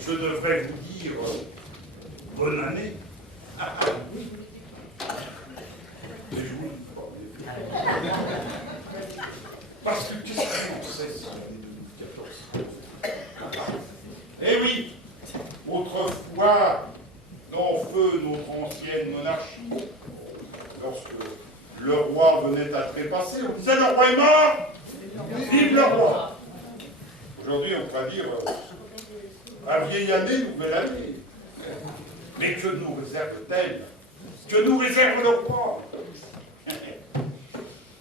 je devrais vous dire bonne année. Mais je vous le dis pas. Parce que qu'est-ce qu'on sait sur l'année 2014? Eh oui, autrefois, dans feu notre ancienne monarchie, lorsque le roi venait à trépasser, on disait le roi est mort, vive le roi. Aujourd'hui, on va dire à vieille année, nouvelle année. Mais que nous réserve-t-elle? Que nous réserve le roi?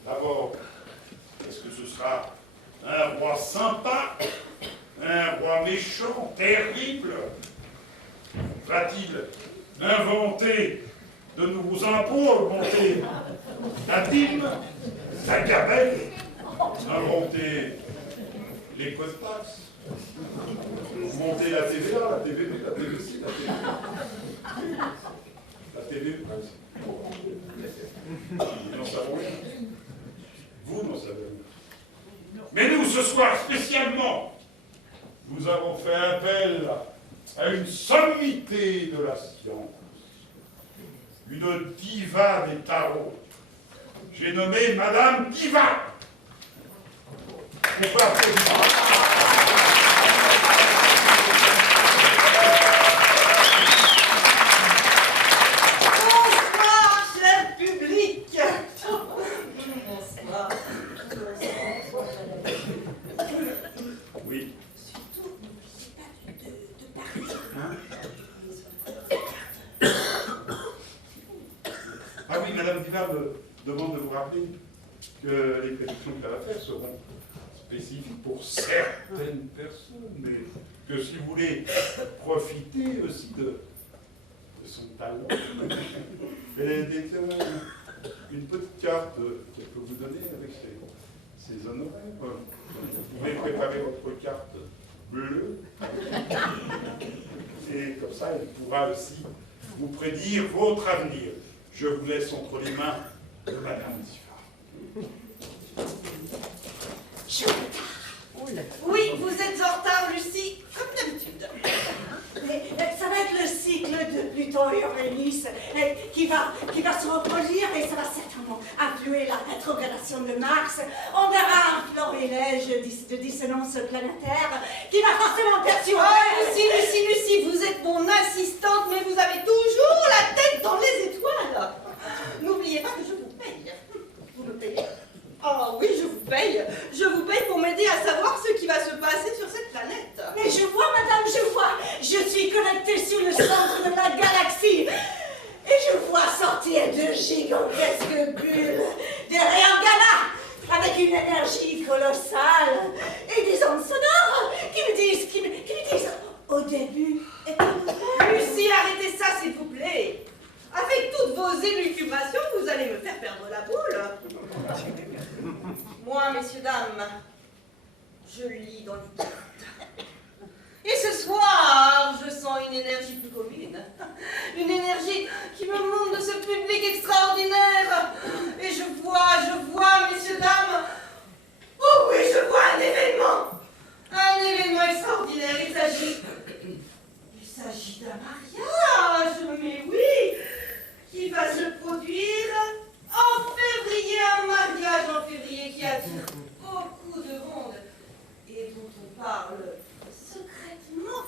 D'abord, est-ce que ce sera un roi sympa? Un roi méchant, terrible? Va-t-il inventer de nouveaux impôts, augmenter la dîme, la gabelle, inventer les post-taxes, augmenter la TVA, la TVB, la TVC, la TVA, nous n'en savons rien. Vous n'en savez rien. Mais nous, ce soir, spécialement, nous avons fait appel à une sommité de la science, une diva des tarots. J'ai nommé Madame Diva. Pourquoi applaudir? Bonsoir, cher public. Bonsoir. Oui. Surtout, n'oubliez pas de parler. Hein? Ah oui, Madame Diva me demande de vous rappeler que les prédictions qu'elle va faire seront spécifique pour certaines personnes, mais que si vous voulez profiter aussi de son talent, elle a une petite carte qu'elle peut vous donner avec ses honoraires. Vous pouvez préparer votre carte bleue, et comme ça, elle pourra aussi vous prédire votre avenir. Je vous laisse entre les mains de Madame Diva. Oui, vous êtes en retard, Lucie, comme d'habitude. Mais ça va être le cycle de Pluton et Uranus qui va se reproduire et ça va certainement influer la rétrogradation de Mars. On verra un florilège de dissonance planétaire qui va forcément perturber. Oh, Lucie, vous êtes mon assistante, mais vous avez toujours la tête dans les étoiles. N'oubliez pas que je vous paye. Vous me payez? Oh oui, je vous paye. Je vous paye pour m'aider à savoir ce qui va se passer sur cette planète. Mais je vois, madame, je vois. Je suis connectée sur le centre de la galaxie. Et je vois sortir de gigantesques bulles des rayons gamma avec une énergie colossale et des ondes sonores qui me disent au début et Lucie, arrêtez ça, s'il vous plaît. Avec toutes vos élucubrations, vous allez me faire perdre la boule. Moi, messieurs, dames, je lis dans les cartes. Et ce soir, je sens une énergie plus commune. Une énergie qui me montre de ce public extraordinaire. Et je vois, messieurs, dames, oh oui, je vois un événement. Un événement extraordinaire. Il s'agit d'un mariage, mais oui, qui va se produire en février, un mariage en février qui attire beaucoup de monde et dont on parle secrètement.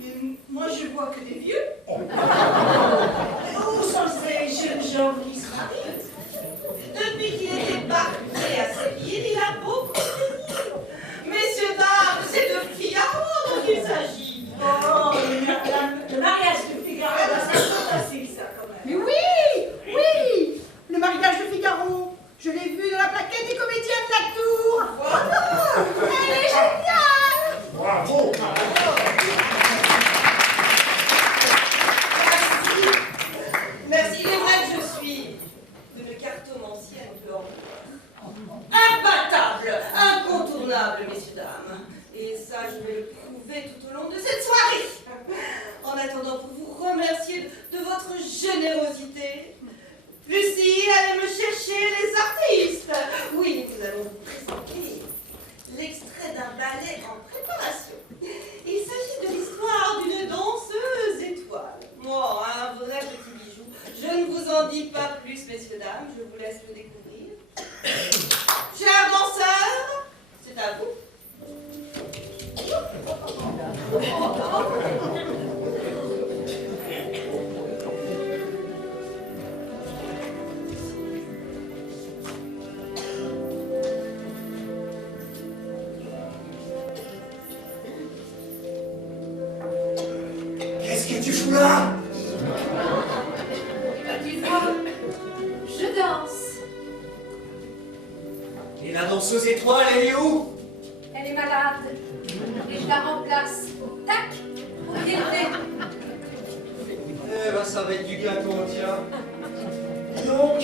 Mais moi, je vois que des vieux. Où sont ces jeunes gens qui se marient? Depuis qu'il était parti à Séville, il a beaucoup vieilli. Messieurs, dames, c'est de Figaro dont il s'agit. Oh, le mariage de Figaro, c'est facile, ça, quand même. Mais oui, le mariage de Figaro, je l'ai vu dans la plaquette des comédiens de la Tour. Elle est géniale. Bravo! Qu'est-ce que tu fous là? Tu vois, je danse. Et la danseuse étoile, elle est où? Elle est malade. Et je la remplace. Tac, pour guérir. Eh ben, ça va être du gâteau, tiens. Dis donc,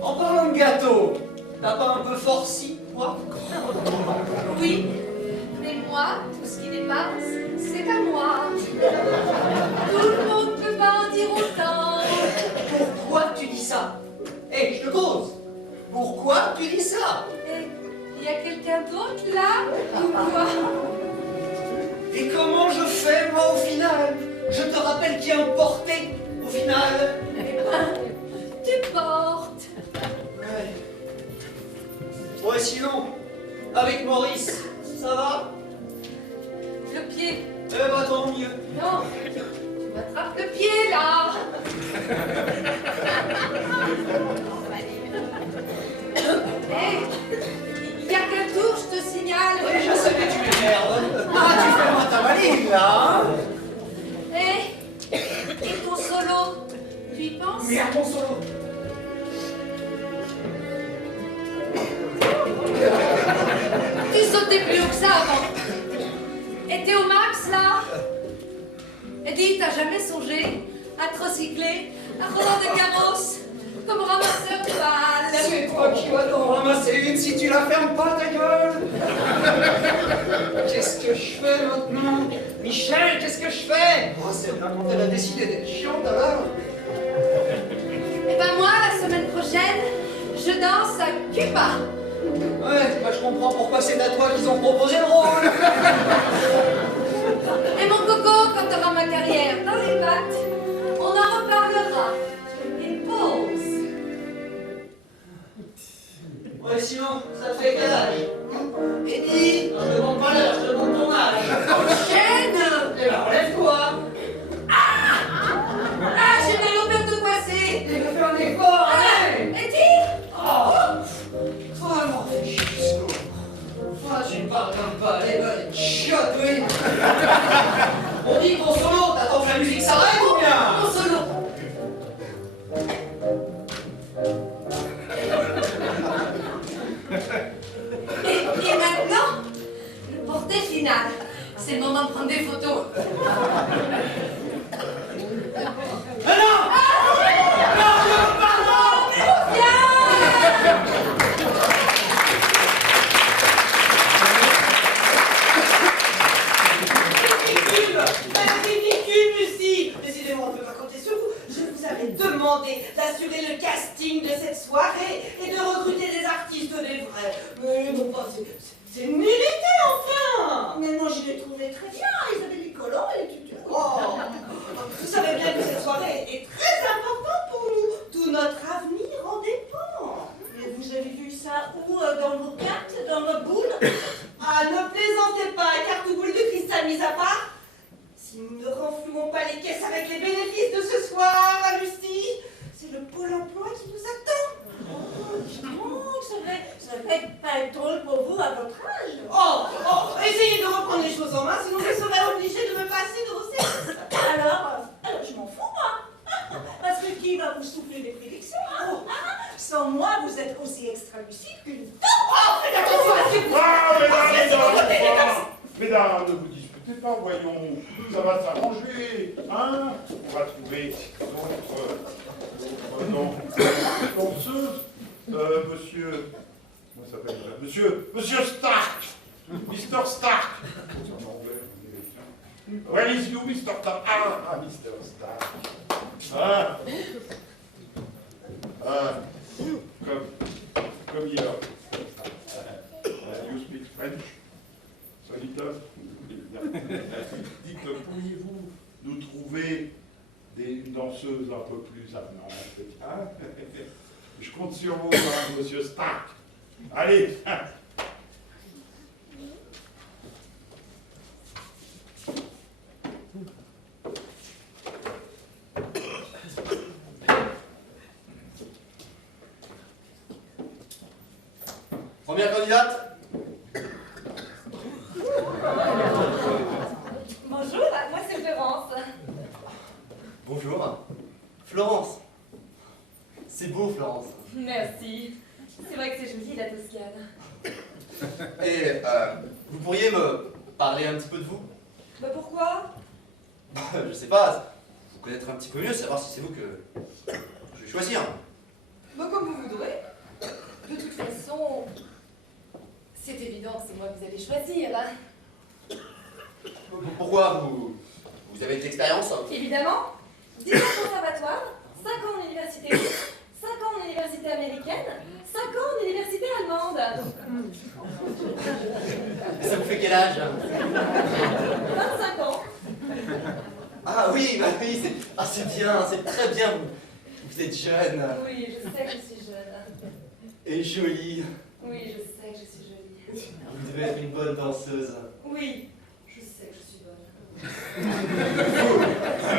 en parlant de gâteau, t'as pas un peu forci, quoi? Oui, mais moi, tout ce qui dépasse, c'est à moi. Tout le monde ne peut pas en dire autant. Pourquoi tu dis ça? Eh, je te cause. Pourquoi tu dis ça? Et il y a quelqu'un d'autre là ou quoi? Et comment je fais, moi, au final? Je te rappelle qui a emporté, au final. Eh ben, tu portes. Ouais, sinon, avec Maurice, ça va? Le pied. Eh ben, tant mieux. Non, tu m'attrapes le pied là. Hé, il y a qu'un tour, je te signale. Oui, je sais que tu m'énerves. Ah, tu fais moi ta maline, là, hein? Et ton solo, tu y penses? Mais à ton solo. Tu sautais plus haut que ça avant. Et t'es au max là? Et dis, t'as jamais songé à te recycler, à Roland de carrosse, comme ramasseur de balles? C'est toi qui vas t'en ramasser une si tu la fermes pas, ta gueule. Qu'est-ce que je fais maintenant? Michel, qu'est-ce que je fais? Oh, c'est bien quand elle a décidé d'être chiante, alors. Et ben moi, la semaine prochaine, je danse à Cuba. Ouais, bah, je comprends pourquoi c'est à toi qu'ils ont proposé le rôle. Et mon coco, quand t'auras ma carrière dans les pattes, on en reparlera. Une pause. Ouais, sinon, ça te fait quel âge? Eddie, je demande pas l'heure, je demande ton âge. Enchaîne. Eh ben, relève-toi. Ah, j'ai mal au cœur tout coincé. Il faut faire un effort, allez. Et dis, Oh, vraiment, fais chier. Ah, tu me pardonnes pas, allez, va les chiottes, oui. On dit ton solo, t'attends que la musique s'arrête ou bien? mon solo. Et maintenant, le portrait final. C'est le moment de prendre des photos. Ah non! Non, je veux pas, non! Ridicule, Lucie! Décidément, on ne peut pas compter sur vous. Je vous avais demandé d'assurer le casting de cette soirée et de recruter des artistes des vrais. Mais non pas, c'est une nullité, enfin! Mais moi, je l'ai trouvé très bien. Ils avaient des collants et des tutus. Oh. Vous savez bien que cette soirée est très importante pour nous. Tout notre avenir en dépend. Et vous avez vu ça où? Dans vos cartes? Dans votre boule? Ah, ne plaisantez pas, carte ou boule de cristal mise à part. Si nous ne renflouons pas les caisses avec les bénéfices de ce soir, à Lucie, c'est le pôle emploi qui nous attend. Oh, ça va pas être drôle pour vous à votre âge. Oh, essayez de reprendre les choses en main, sinon je serai obligée de me passer de vos services. Alors, je m'en fous, moi. Parce que qui va vous souffler des prédictions? Sans moi, vous êtes aussi extra-lucide qu'une... Oh, faites attention à ce que vous... Ah, mesdames, ne vous disputez pas, voyons. Ça va s'arranger, hein? On va trouver d'autres danseuses. Monsieur... Comment s'appelle ça? Monsieur Stark! Mr. Stark! C'est en anglais. Where is you, Mr. Stark? Ah, Mr. Stark. Comme hier. You speak French? Solitaire? Dites, pourriez-vous nous trouver une danseuse un peu plus avenante, hein? Je compte sur vous, hein, monsieur Stark. Allez! Première candidate. Bonjour, moi c'est Florence. Bonjour. Florence. C'est beau, Florence. Merci. C'est vrai que c'est joli la Toscane. Et vous pourriez me parler un petit peu de vous? Bah pourquoi? Je sais pas, vous connaître un petit peu mieux, savoir si c'est vous que je vais choisir. Bah comme vous voudrez. De toute façon, c'est évident que c'est moi que vous allez choisir. Hein. Pourquoi vous avez de l'expérience? Évidemment, 10 ans au conservatoire, 5 ans en université russe, 5 ans en université américaine, 5 ans en université allemande. Et ça vous fait quel âge? 25 ans. Ah oui, bah oui, c'est bien, c'est très bien. Vous êtes jeune. Oui, je sais que je suis jeune. Et jolie. Oui, je sais que je suis jolie. Vous devez être une bonne danseuse. Oui, je sais que je suis bonne.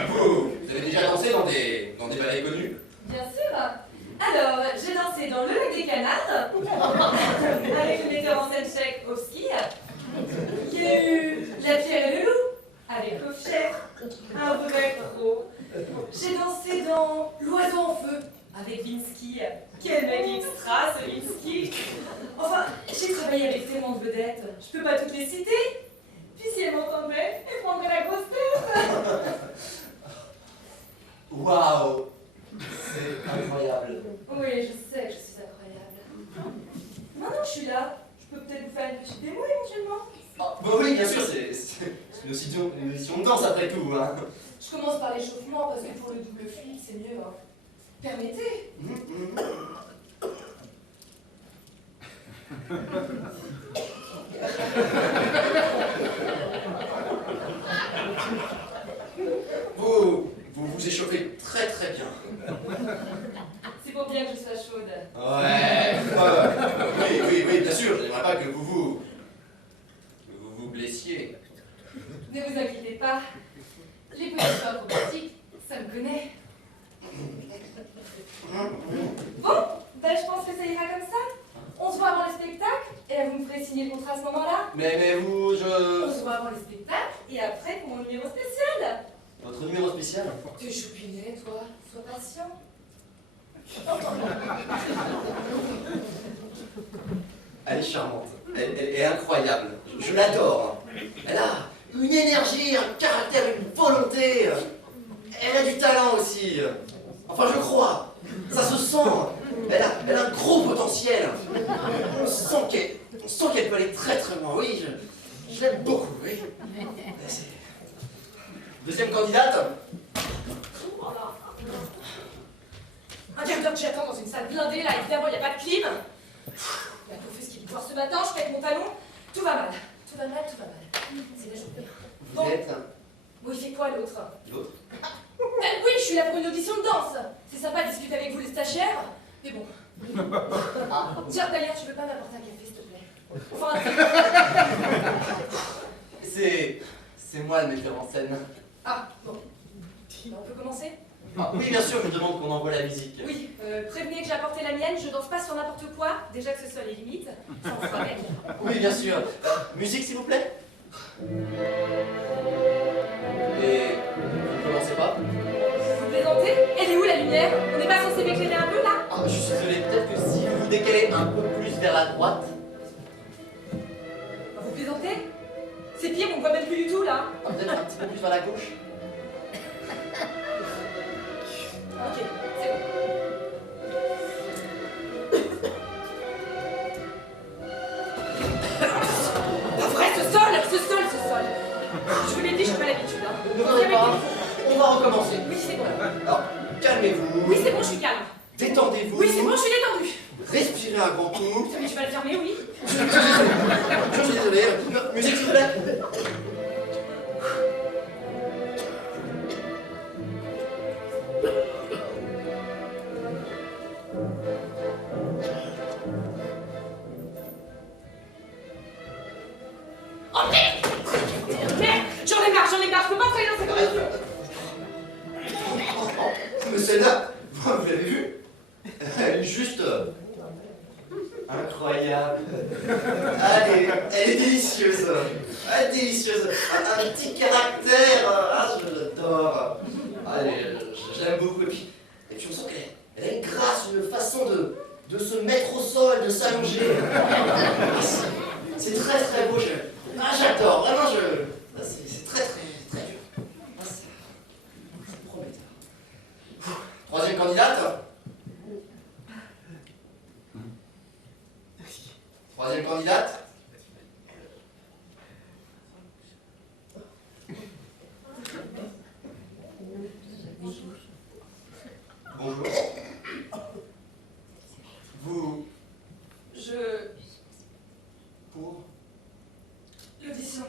Vous avez déjà dansé dans des ballets connus? Bien sûr. Alors, j'ai dansé dans Le Lac des Canards, avec le metteur en scène Tchaïkovski. Il y a eu La Pierre et le Loup, avec Kovchev, un vrai pro. J'ai dansé dans L'Oiseau en feu, avec Vinsky. Quel mec extra, ce Vinsky. Enfin, j'ai travaillé avec tellement de vedettes, je peux pas toutes les citer. Puis si elles m'entendraient, elles prendraient la grosse tête. Waouh! C'est incroyable. Oui, je sais que je suis incroyable. Maintenant que je suis là, je peux peut-être vous faire une petite démo éventuellement. Ah, bah oui, bien sûr, c'est une audition de danse après tout. Hein. Je commence par l'échauffement parce que pour le double flip, c'est mieux. Hein. Permettez. Vous échauffez très très bien. C'est pour bien que je sois chaude. Ouais. Oui, bien sûr, je n'aimerais pas que vous vous blessiez. Ne vous inquiétez pas. Les petits acrobatiques, ça me connaît. Bon, ben je pense que ça ira comme ça. On se voit avant le spectacle, et là vous me ferez signer le contrat à ce moment-là. Mais vous, On se voit avant le spectacle, et après pour mon numéro spécial. Votre numéro spécial? T'es choupinet, toi. Sois patient. Elle est charmante. Elle est incroyable. Je l'adore. Elle a une énergie, un caractère, une volonté. Elle a du talent aussi. Enfin, je crois. Ça se sent. Elle a un gros potentiel. On sent qu'elle peut aller très très loin. Oui, je l'aime beaucoup. Oui. Deuxième candidate. Un quart d'heure que j'attends dans une salle blindée, là évidemment il n'y a pas de clim. La coiffeuse qui vient me voir ce matin, je pète mon talon. Tout va mal. Tout va mal. C'est la journée. Vous êtes Bon, il fait quoi l'autre? l'autre? Oui, je suis là pour une audition de danse. C'est sympa de discuter avec vous les stagiaires. Mais bon. Tiens, d'ailleurs, tu veux pas m'apporter un café, s'il te plaît? Enfin, C'est moi le metteur en scène. ah, bon. On peut commencer? Ah, oui, bien sûr, je demande qu'on envoie la musique. Oui, prévenez que j'ai apporté la mienne, je danse pas sur n'importe quoi, déjà que ce soit les limites, ça on fera avec. Oui, bien sûr. Musique, s'il vous plaît. Et vous ne commencez pas? Vous plaisantez? Elle est où la lumière? On n'est pas censé m'éclairer un peu là? Ah, je suis désolé, peut-être que si vous vous décalez un peu plus vers la droite. Vous plaisantez? C'est pire, on ne voit même plus du tout là. Ah, peut-être un petit peu plus vers la gauche. Ok, c'est bon. Pas vrai, ce sol. Je vous l'ai dit, je n'ai pas l'habitude. Hein. Ne venez pas, on va recommencer. Oui, c'est bon. Alors, calmez-vous. Oui, c'est bon, je suis calme. Détendez-vous. Oui, c'est bon, je suis détendue. Respirez un grand coup. Mais tu vas le fermer, oui? Je suis désolé. Musique, s'il vous plaît. Oh merde! Merde! J'en ai marre, je peux pas travailler dans cette condition. Mais celle-là, vous l'avez vue? Elle est juste incroyable. incroyable. Elle est délicieuse. Ah, délicieuse. Un petit caractère. Ah, je l'adore. J'aime beaucoup. Et puis on sent qu'elle a une grâce, une façon de se mettre au sol, de s'allonger. C'est très très beau. J'adore. Vraiment, c'est très très très dur. C'est prometteur. Troisième candidate. Troisième candidate. Bonjour. Vous... Pour L'audition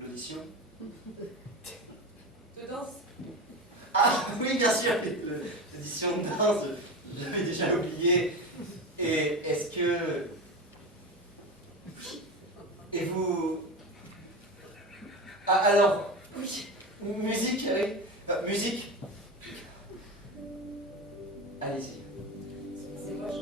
l'audition? de danse. Ah oui, bien sûr, l'audition de danse, je l'avais déjà oublié. Et est-ce que... Et vous... Ah, alors... Oui. Musique, oui. Musique. Allez-y. C'est moche.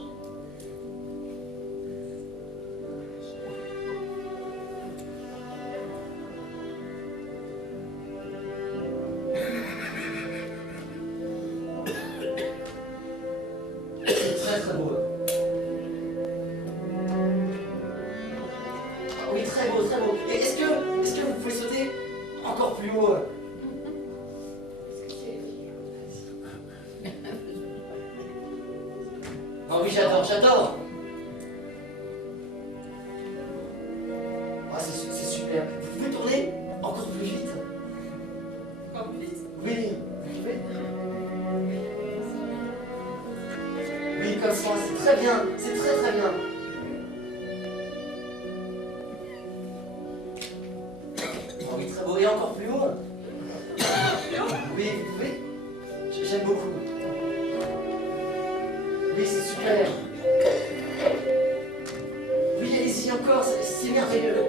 C'est très très beau. Ah oui, très beau, très beau. Et est-ce que vous pouvez sauter encore plus haut? Ah oui, j'adore. Ah, c'est super. Vous pouvez tourner encore plus vite. Encore plus vite. Oui, vous pouvez. Oui, comme ça, c'est très bien. C'est très très bien. Ah oui, très beau. Et encore plus haut. Oui, vous pouvez. J'aime beaucoup. Oui, c'est super. Oui, allez-y encore, c'est merveilleux.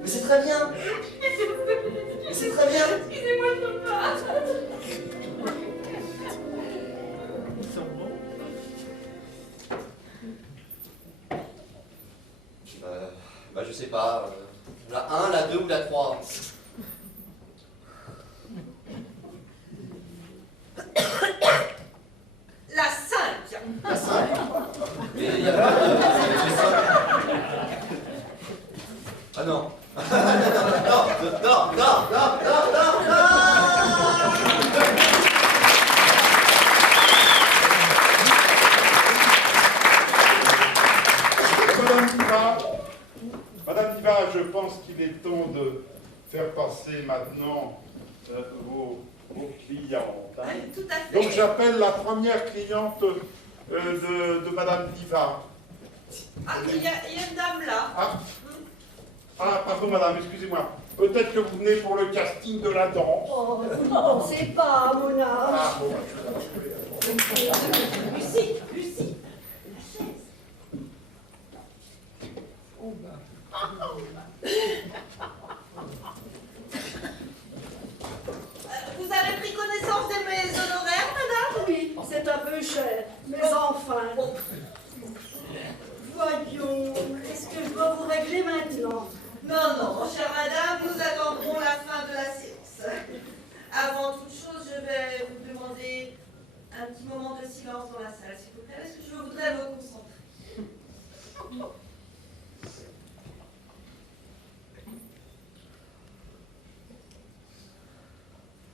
Mais c'est très bien. Mais c'est très bien. Excusez-moi, je peux pas. Je sais pas. La 1, la 2 ou la 3. La 5. La 5. Mais il y a pas de... Ah non. Non. Madame Diva, je pense qu'il est temps de faire passer maintenant vos clientes. Hein. Tout à fait. Donc j'appelle la première cliente de Madame Diva. Ah, il y a une dame là. Ah, pardon Madame, excusez-moi. Peut-être que vous venez pour le casting de la danse. Oh, non, c'est pas, mon âge. Ah, bon, je vais la trouver. Lucie. Vous avez pris connaissance de mes honoraires, madame? Oui, c'est un peu cher, mais enfin. Voyons, est-ce que je dois vous régler maintenant? Non, chère madame, nous attendrons la fin de la séance. Avant toute chose, je vais vous demander un petit moment de silence dans la salle, s'il vous plaît, parce que je voudrais me concentrer.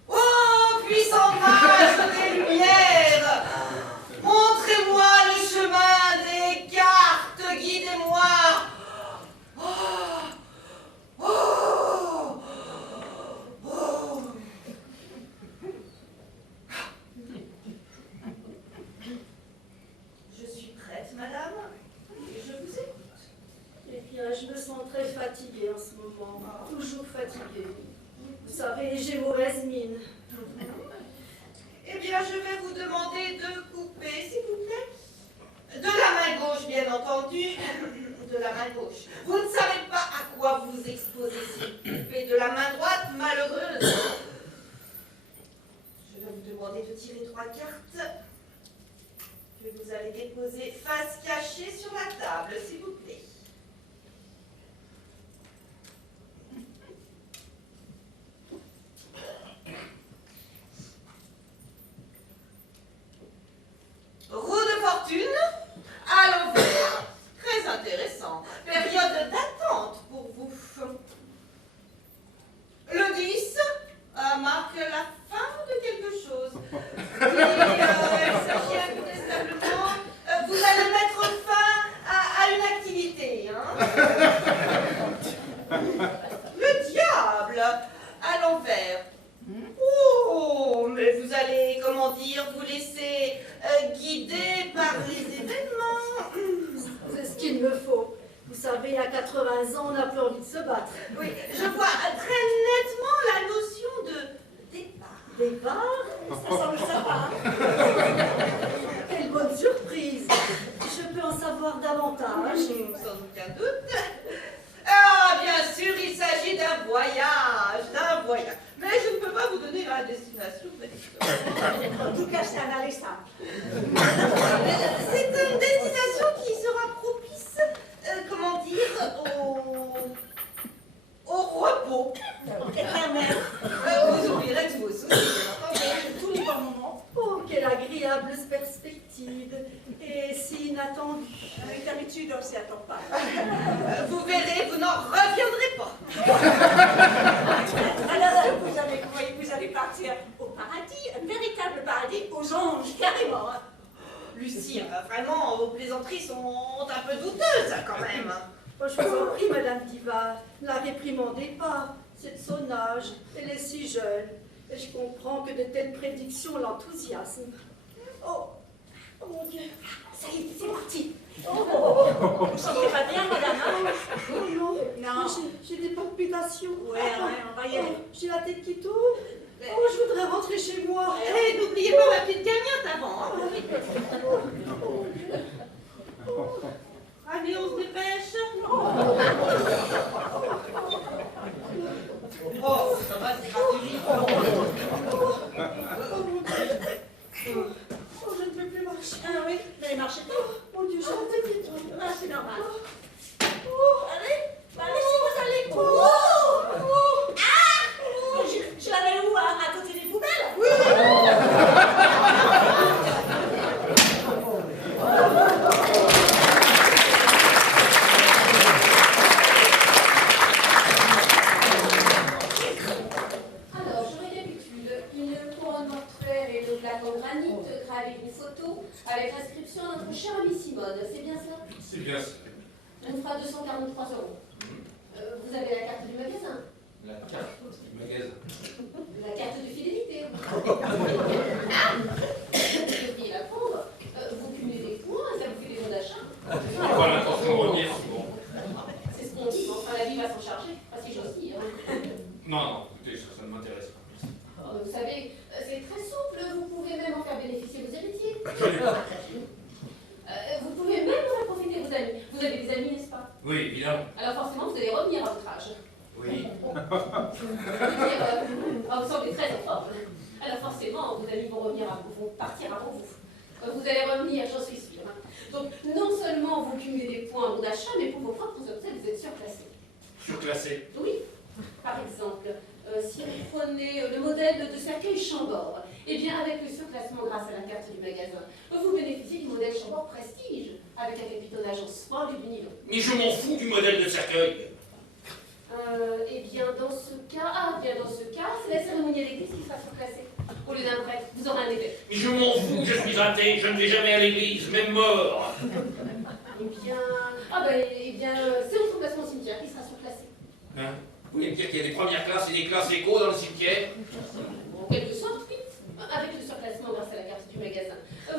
Oh, puissant mage des lumières, montrez-moi le chemin des cartes, guidez-moi. Je suis prête, madame, et je vous écoute. Eh bien, je me sens très fatiguée en ce moment, toujours fatiguée. Vous savez, j'ai mauvaise mine. Eh bien, je vais vous demander de couper, s'il vous plaît. De la main gauche, bien entendu. De la main gauche. Vous ne savez pas à quoi vous exposez si vous coupez de la main droite, malheureuse. Je vais vous demander de tirer 3 cartes que vous allez déposer face cachée sur la table, s'il vous plaît. Roue de fortune à l'envers. Très intéressant. Période d'attente pour vous. Le 10 marque la fin de quelque chose. Oui, il s'agit incontestablement. Vous allez mettre fin à une activité. Hein. Le diable à l'envers. Oh, mais vous allez, comment dire, vous laisser guider par les événements. C'est ce qu'il me faut. Vous savez, à 80 ans, on n'a plus envie de se battre. Oui, je vois très nettement la notion de départ. Départ? Ça semble sympa. Quelle bonne surprise! Je peux en savoir davantage. Sans aucun doute. Ah, bien sûr, il s'agit d'un voyage, Mais je ne peux pas vous donner la destination. En tout cas, c'est un aller simple. C'est une destination qui sera propice, comment dire, au repos. Et bien même, Vous oublierez tous vos soucis, bien entendu. tous les bons moments. Oh, quelle agréable perspective! Et si inattendue. Avec d'habitude, on s'y attend pas. Vous verrez, vous n'en reviendrez pas. Alors, vous allez partir au paradis, un véritable paradis, aux anges, carrément. Hein. Lucie, vraiment, vos plaisanteries sont un peu douteuses, quand même. Oh, je vous en prie, Madame Diva, ne la réprimandez pas. C'est de son âge, elle est si jeune. Et je comprends que de telles prédictions l'enthousiasment. Oh mon Dieu, ça y est, c'est parti. Vous ne sentez pas bien, madame, hein? Oh non, Non. j'ai des palpitations. Ouais, on va y aller. J'ai la tête qui tourne. Oh, je voudrais rentrer chez moi. Et n'oubliez pas la petite gagnante avant. Hein. Allez, on se dépêche. Oh, ça va, c'est gratuit. Oh, je ne peux plus marcher. Ah oui, vous allez marcher pas. Mon Dieu, j'ai la tête qui tourne. Ah, c'est normal. Allez, Allez, si vous allez. Ah je l'avais où, hein, à côté des poubelles? Alors, je récapitule. Une couronne mortuaire et une plaque en granit gravée d'une photo avec l'inscription à notre chère amie Simone. C'est bien ça? C'est bien ça. On nous fera 243 €. Vous avez la carte du magasin? La carte du magasin. La carte de fidélité. Vous devriez la prendre. Vous cumulez des points, ça vous fait des bons d'achat. On va l'intention de revenir, c'est bon. C'est ce qu'on dit, mais enfin la vie va s'en charger. Pas si j'ose dire. Non, non, écoutez, ça ne m'intéresse pas. Vous savez, c'est très souple. Vous pouvez même en faire bénéficier vos héritiers. Vous pouvez même en faire profiter vos amis. Vous avez des amis, n'est-ce pas? Oui, évidemment. Alors forcément, vous allez revenir à votre âge. Oui. Vous semblez très en forme. Alors forcément, vos amis vont partir avant vous. Vous allez revenir, j'en suis sûre. Donc, non seulement vous cumulez des points bon d'achat, mais pour vos propres objets, vous êtes surclassé. Surclassé. Oui. Par exemple, si vous prenez le modèle de cercueil Chambord, eh bien, avec le surclassement grâce à la carte du magasin, vous bénéficiez du modèle Chambord Prestige, avec un capitonnage en splendide du nylon. Mais je m'en fous du modèle de cercueil. Eh bien, dans ce cas, c'est la cérémonie à l'église qui sera surclassée. Au lieu d'un prêtre, vous aurez un évêque. Mais je m'en fous, je suis athée, je ne vais jamais à l'église, même mort. Eh bien, c'est votre placement au cimetière qui sera surclassé. Hein? Vous voulez me dire qu'il y a des premières classes et des classes éco dans le cimetière? En quelque sorte, oui. Avec le surclassement grâce à la carte du magasin,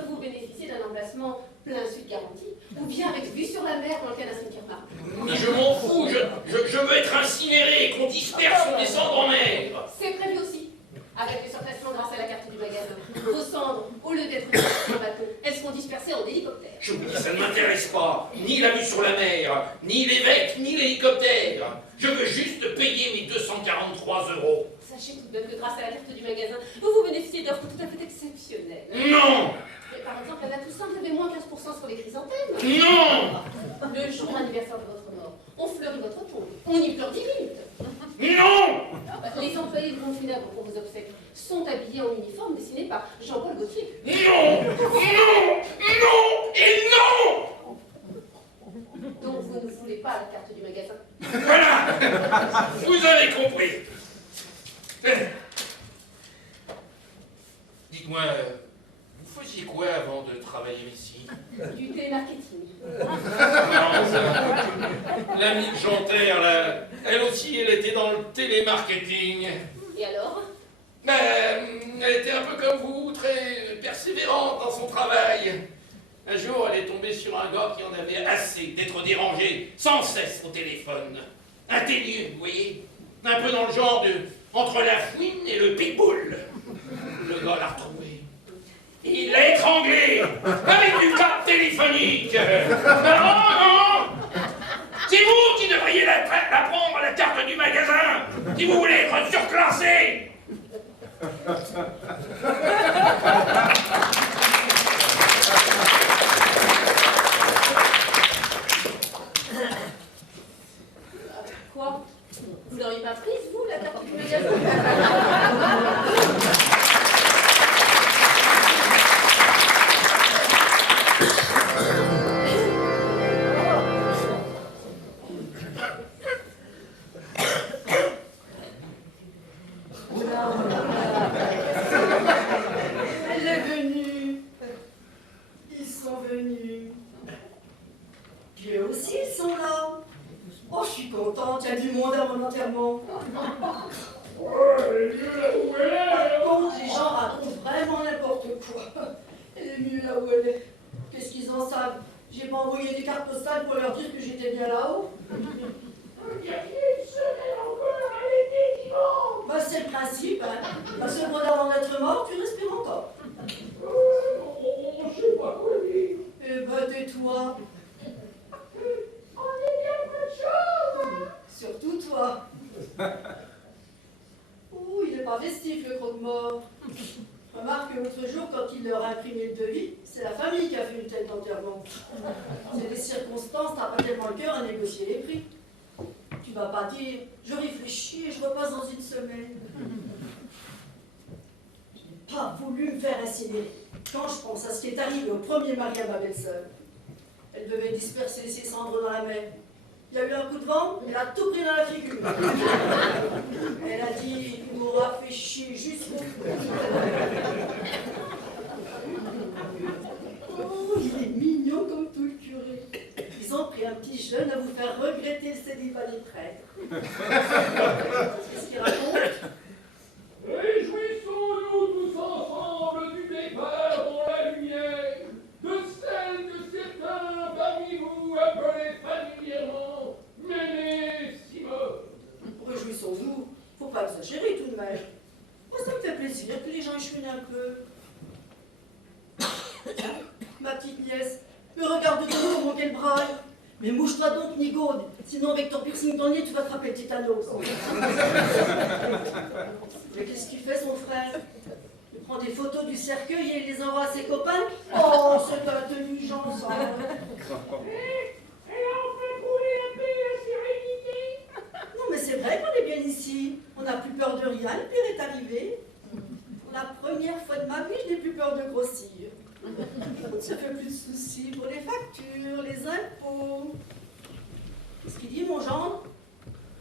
vous bénéficiez d'un emplacement plein sud garanti, ou bien avec vue sur la mer dans le cas d'un cimetière marin. Mais je m'en fous, je veux être incinéré et qu'on disperse mes cendres en mer. C'est prévu aussi. Avec le surclassement grâce à la carte du magasin, vos cendres, au lieu d'être dispersées en bateau, elles seront dispersées en hélicoptère. Je vous dis, ça ne m'intéresse pas. Ni la vue sur la mer, ni l'évêque, ni l'hélicoptère. Je veux juste payer mes 243 €. Sachez tout de même que grâce à la carte du magasin, vous bénéficiez d'offres tout à fait exceptionnelles. Non! par exemple, à la Toussaint, vous avez moins 15% sur les chrysanthèmes. Non! Le jour anniversaire de votre mort, on fleurit votre tombe. On y pleure 10 minutes. Non! Les employés de compte funèbre pour vos obsèques sont habillés en uniforme dessiné par Jean-Paul Gaultier. Non! Non! Non! Et non! Donc vous ne voulez pas la carte du magasin. Voilà! Vous avez compris. Dites-moi, vous faisiez quoi avant de travailler ici? Du télémarketing. L'amie de Jean-Terre, là, elle aussi, elle était dans le télémarketing. Et alors? Elle était un peu comme vous, très persévérante dans son travail. Un jour, elle est tombée sur un gars qui en avait assez d'être dérangé sans cesse au téléphone. Un teigneux, vous voyez? Un peu dans le genre de entre la fouine et le pitbull. Le gars l'a retrouvé. Il l'a étranglé avec du câble téléphonique. Non! C'est vous qui devriez la prendre, la carte du magasin, si vous voulez être surclassé. Quoi? Vous l'auriez pas prise, vous, la carte du magasin? Elle est venue. Ils sont venus. Dieu aussi, ils sont là. Oh, je suis contente, il y a du monde à mon enterrement. Bon, les gens racontent vraiment n'importe quoi. Elle est mieux là où elle est. Qu'est-ce qu'ils en savent? J'ai pas envoyé des cartes postales pour leur dire que j'étais bien là-haut. Bah, c'est le principe, hein. Parce que avant d'être mort, tu respires encore. Je sais pas quoi dire. Eh ben, tais-toi. On est bien peu de choses. Surtout toi. Ouh, il n'est pas festif, le croque-mort. Remarque que l'autre jour, quand il leur a imprimé le devis, c'est la famille qui a fait une tête d'enterrement. C'est des circonstances, t'as pas tellement le cœur à négocier les prix. Tu vas pas dire, je réfléchis et je repasse dans une semaine. Je n'ai pas voulu me faire incinérer. Quand je pense à ce qui est arrivé au premier mari à ma belle-sœur, elle devait disperser ses cendres dans la mer. Il y a eu un coup de vent, elle a tout pris dans la figure. Elle a dit, il m'aura fait chier jusqu'au bout. Oh, il est mignon comme tout le curé. Ils ont pris un petit jeune à vous faire regretter le célibat des prêtres. Qu'est-ce qu'il raconte? Réjouissons-nous tous ensemble du départ dans la lumière de celle que certains parmi vous appelaient familièrement Mémé Simone. Réjouissons-nous. Faut pas exagérer tout de même. Moi, ça me fait plaisir que les gens chouinent un peu. Ma petite nièce, me regarde de haut, mon quel braille. Mais mouche-toi donc, Nigaude. Sinon, avec ton piercing dans le nez, tu vas attraper le tétanos. Mais qu'est-ce qu'il fait, son frère? Il prend des photos du cercueil et il les envoie à ses copains. Oh, c'est intelligent, ça. Et on fait couler un peu la sérénité. Non, mais c'est vrai qu'on est bien ici. On n'a plus peur de rien, le pire est arrivé. Pour la première fois de ma vie, je n'ai plus peur de grossir. On ne se fait plus de soucis pour les factures, les impôts. Qu'est-ce qu'il dit, mon gendre?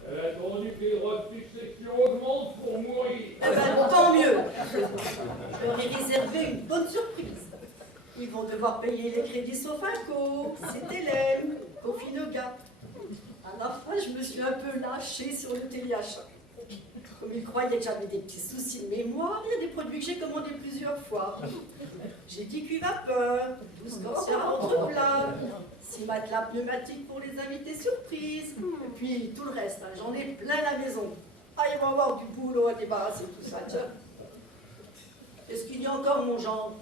Elle a attendu que les droits de succession augmentent pour mourir. Eh ben, tant mieux. Je leur ai réservé une bonne surprise. Ils vont devoir payer les crédits Sofinco, c'est Hélène, Cofinoga. À la fin, je me suis un peu lâchée sur le téléachat. Comme ils croyaient que j'avais des petits soucis de mémoire, il y a des produits que j'ai commandés plusieurs fois. J'ai dit cuit vapeur, 12 corsières entre plat, 6 matelas pneumatiques pour les invités surprises, et puis tout le reste, hein, j'en ai plein la maison. Ah, il va y avoir du boulot à débarrasser tout ça, tiens. Est-ce qu'il y a encore, mon genre?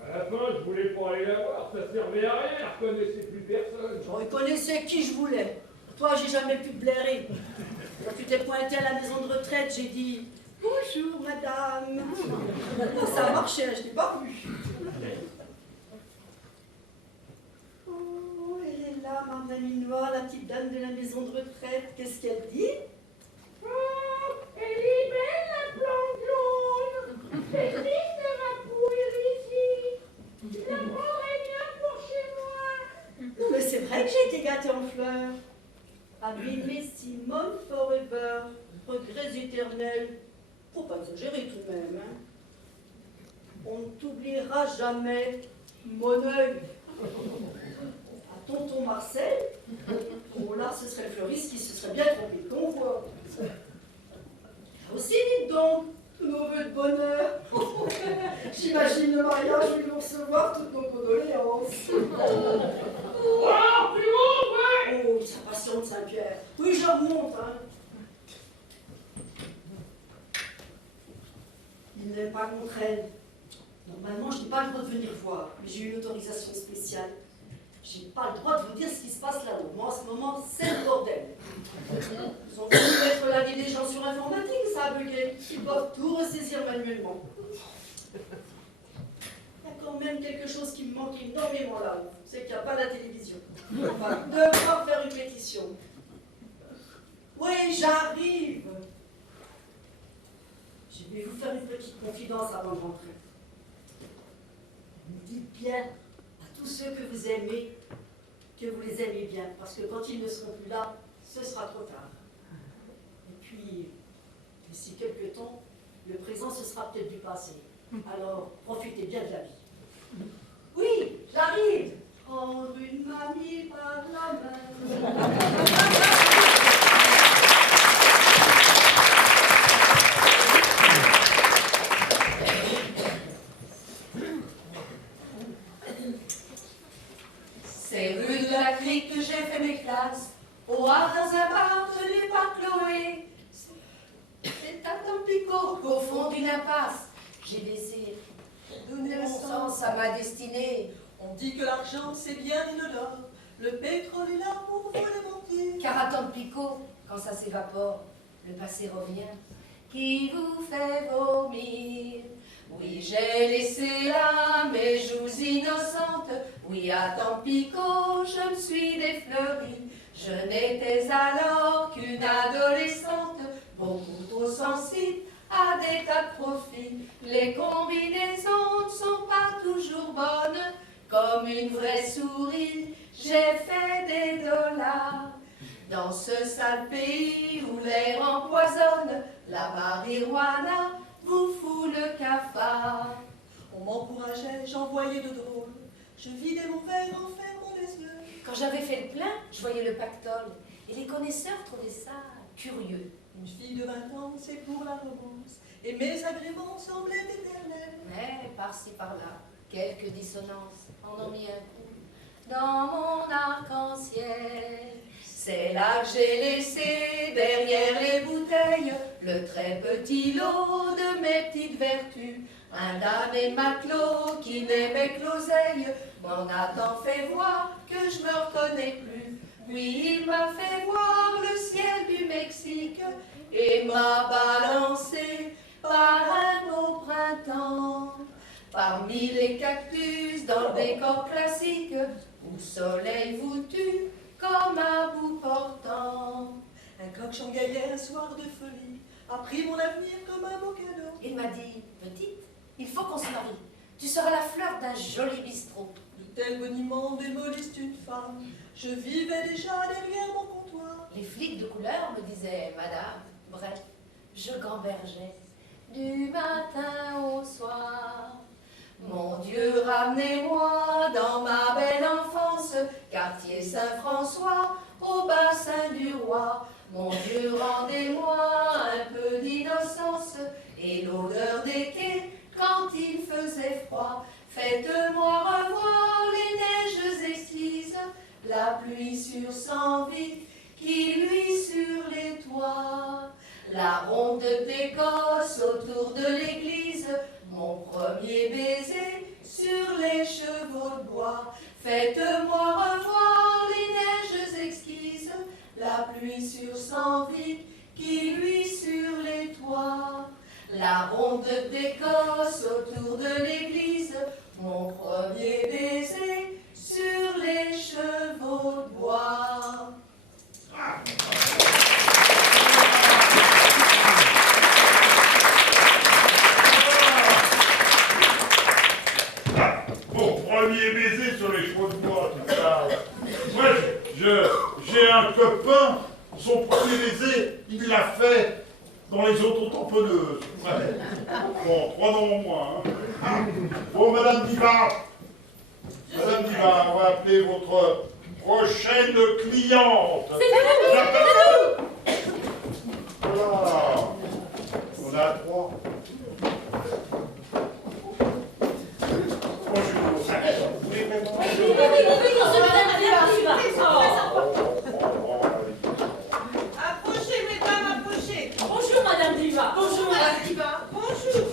À la fin, je voulais pas aller la voir, ça servait à rien, je reconnaissais plus personne. Je reconnaissais qui je voulais. Toi, j'ai jamais pu te blairer. Quand tu t'es pointé à la maison de retraite, j'ai dit « Bonjour, madame !» Ça marchait, je t'ai pas vu. Minois, la petite dame de la maison de retraite, qu'est-ce qu'elle dit? Elle est belle la plante jaune. C'est triste de ma pourrir ici. Je la prendrais bien pour chez moi. Non, mais c'est vrai que j'ai été gâtée en fleurs. Abîmée Simone forever, regrets éternels. Faut pas exagérer tout de même, hein. On ne t'oubliera jamais, mon œil. À tonton Marcel, oh là, ce serait le fleuriste qui se serait bien trompé de convoi. Aussi, dites donc, tous nos voeux de bonheur. J'imagine le mariage où ils vont recevoir toutes nos condoléances. Oh, plus haut, ouais. Oh, sa passion de Saint-Pierre. Oui, je remonte, hein. Il n'aime pas qu'on traîne. Normalement, je n'ai pas le droit de venir voir, mais j'ai une autorisation spéciale. J'ai pas le droit de vous dire ce qui se passe là-haut. Moi, en ce moment, c'est le bordel. Ils ont voulu mettre la vie des gens sur informatique, ça a bugué. Ils doivent tout ressaisir manuellement. Il y a quand même quelque chose qui me manque énormément là-haut. C'est qu'il n'y a pas la télévision. Enfin, devoir faire une pétition. Oui, j'arrive. Je vais vous faire une petite confidence avant de rentrer. Dites bien à tous ceux que vous aimez que vous les aimez bien, parce que quand ils ne seront plus là, ce sera trop tard. Et puis, d'ici quelques temps, le présent, ce sera peut-être du passé. Alors, profitez bien de la vie. Oui, j'arrive. Prendre une mamie par la main. C'est rue de la Crique que j'ai fait mes classes, au havre dans un bar tenu par Chloé. C'est à Tampico qu'au fond d'une impasse, j'ai baissé pour donner mon sens à ma destinée. On dit que l'argent c'est bien inodore, le pétrole est là pour vous le mentir. Car à Tampico, quand ça s'évapore, le passé revient, qui vous fait vomir. Oui, j'ai laissé là mes joues innocentes. Oui, à Tampico, je me suis défleurie. Je n'étais alors qu'une adolescente, beaucoup trop sensible à des tas de profits. Les combinaisons ne sont pas toujours bonnes. Comme une vraie souris, j'ai fait des dollars. Dans ce sale pays où l'air empoisonne, la marijuana vous fout le cafard. On m'encourageait, j'en voyais de drôles. Je vidais mon verre en fermant les yeux. Quand j'avais fait le plein, je voyais le pactole. Et les connaisseurs trouvaient ça curieux. Une fille de 20 ans, c'est pour la romance. Et mes agréments semblaient éternels. Mais par-ci par-là, quelques dissonances en ont mis un coup dans mon arc-en-ciel. C'est là que j'ai laissé derrière les bouteilles le très petit lot de mes petites vertus. Un damné matelot qui n'aimait que l'oseille m'en a tant fait voir que je me reconnais plus. Puis il m'a fait voir le ciel du Mexique et m'a balancé par un beau printemps. Parmi les cactus dans le décor classique où le soleil vous tue comme un bout portant. Un coq changaillait un soir de folie, a pris mon avenir comme un beau cadeau. Il m'a dit, petite, il faut qu'on se marie. Tu seras la fleur d'un joli bistrot. De tels boniments démolissent une femme. Je vivais déjà derrière mon comptoir. Les flics de couleur me disaient, madame, bref, je gambergeais du matin au soir. Mon Dieu, ramenez-moi dans ma belle enfance, quartier Saint-François, au bassin du roi. Mon Dieu, rendez-moi un peu d'innocence et l'odeur des quais quand il faisait froid. Faites-moi revoir les neiges exquises, la pluie sur sang vif qui luit sur les toits. La ronde d'Écosse autour de l'église, mon premier baiser sur les chevaux de bois. Faites-moi revoir les neiges exquises, la pluie sur sang vif qui luit sur les toits. La ronde d'Écosse autour de l'église, mon premier baiser sur les chevaux de bois. un copain, son premier baiser, il l'a fait dans les autotamponneuses. Ouais. Bon, 3 noms au moins. Hein. Bon, Madame Diva, on va appeler votre prochaine cliente. C'est nous. Voilà. On a 3. Approchez, mesdames, approchez. Bonjour, Madame Diva. Bonjour, Madame Diva. Bonjour.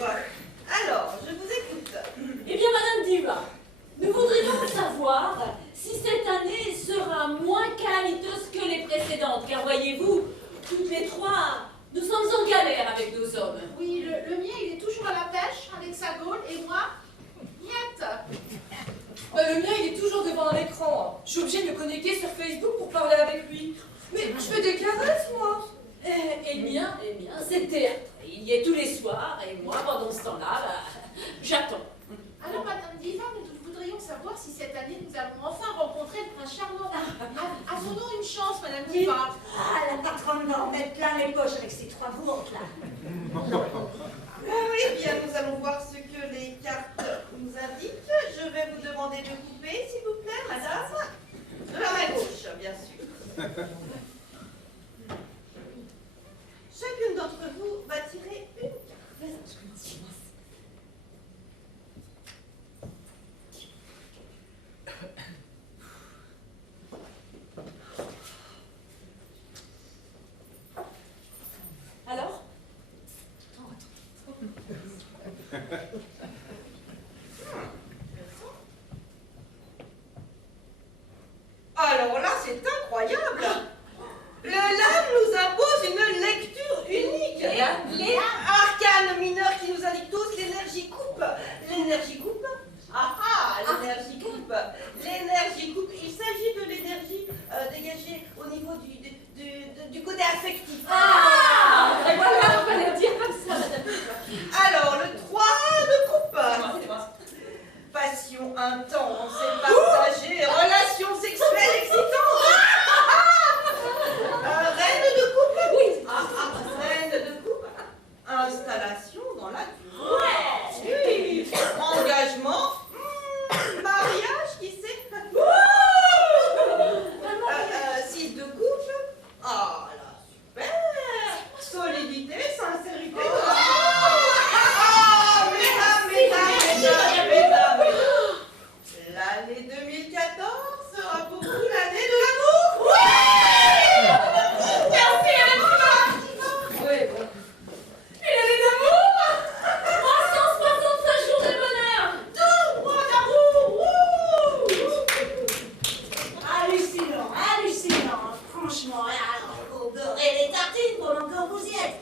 Alors, je vous écoute. Eh bien, Madame Diva, nous voudrions savoir si cette année sera moins calamiteuse que les précédentes, car voyez-vous, toutes les trois, nous sommes en galère avec nos hommes. Oui, le mien, il est toujours à la pêche avec sa gaule et moi, niet. Le mien, il est toujours devant un écran. Je suis obligée de me connecter sur Facebook pour parler avec lui. Mais je fais des caresses, moi. Et le mien, c'est théâtre. Il y est tous les soirs, et moi, pendant ce temps-là, j'attends. Alors, Madame Diva, nous voudrions savoir si cette année nous allons enfin rencontrer le prince charmant. Avons-nous une chance, Madame Oui. Diva? Ah, la patronne d'en mettre plein les poches avec ses 3 bourdes, là. Oui, bien, nous allons voir ce que les cartes nous indiquent. Je vais vous demander de couper, s'il vous plaît, madame. De la main gauche, bien sûr. Chacune d'entre vous va tirer une carte. Alors? Alors là, c'est incroyable. Le lame nous impose une lecture unique. Les arcanes mineures qui nous indiquent tous l'énergie coupe. L'énergie coupe. L'énergie coupe. L'énergie coupe. Il s'agit de l'énergie dégagée au niveau du côté affectif. Et voilà, on va le dire comme ça, Madame. Alors, le 3 de coupe. Passion intense et partagée, relations sexuelles excitantes. Reine de coupe. Oui. Reine de coupe. Installation dans la durée. Oui. Engagement. Mariage, qui sait. 6 de coupe. Ah là, super. Solidité, sincérité. Mesdames. L'année 2014 sera pour vous l'année de l'amour. Oui. Merci, Madame. Oui, bon. Et l'année d'amour. 365 jours de bonheur. Tout droit d'amour. Hallucinant, franchement. Vous beurrez les tartines pendant que vous y êtes.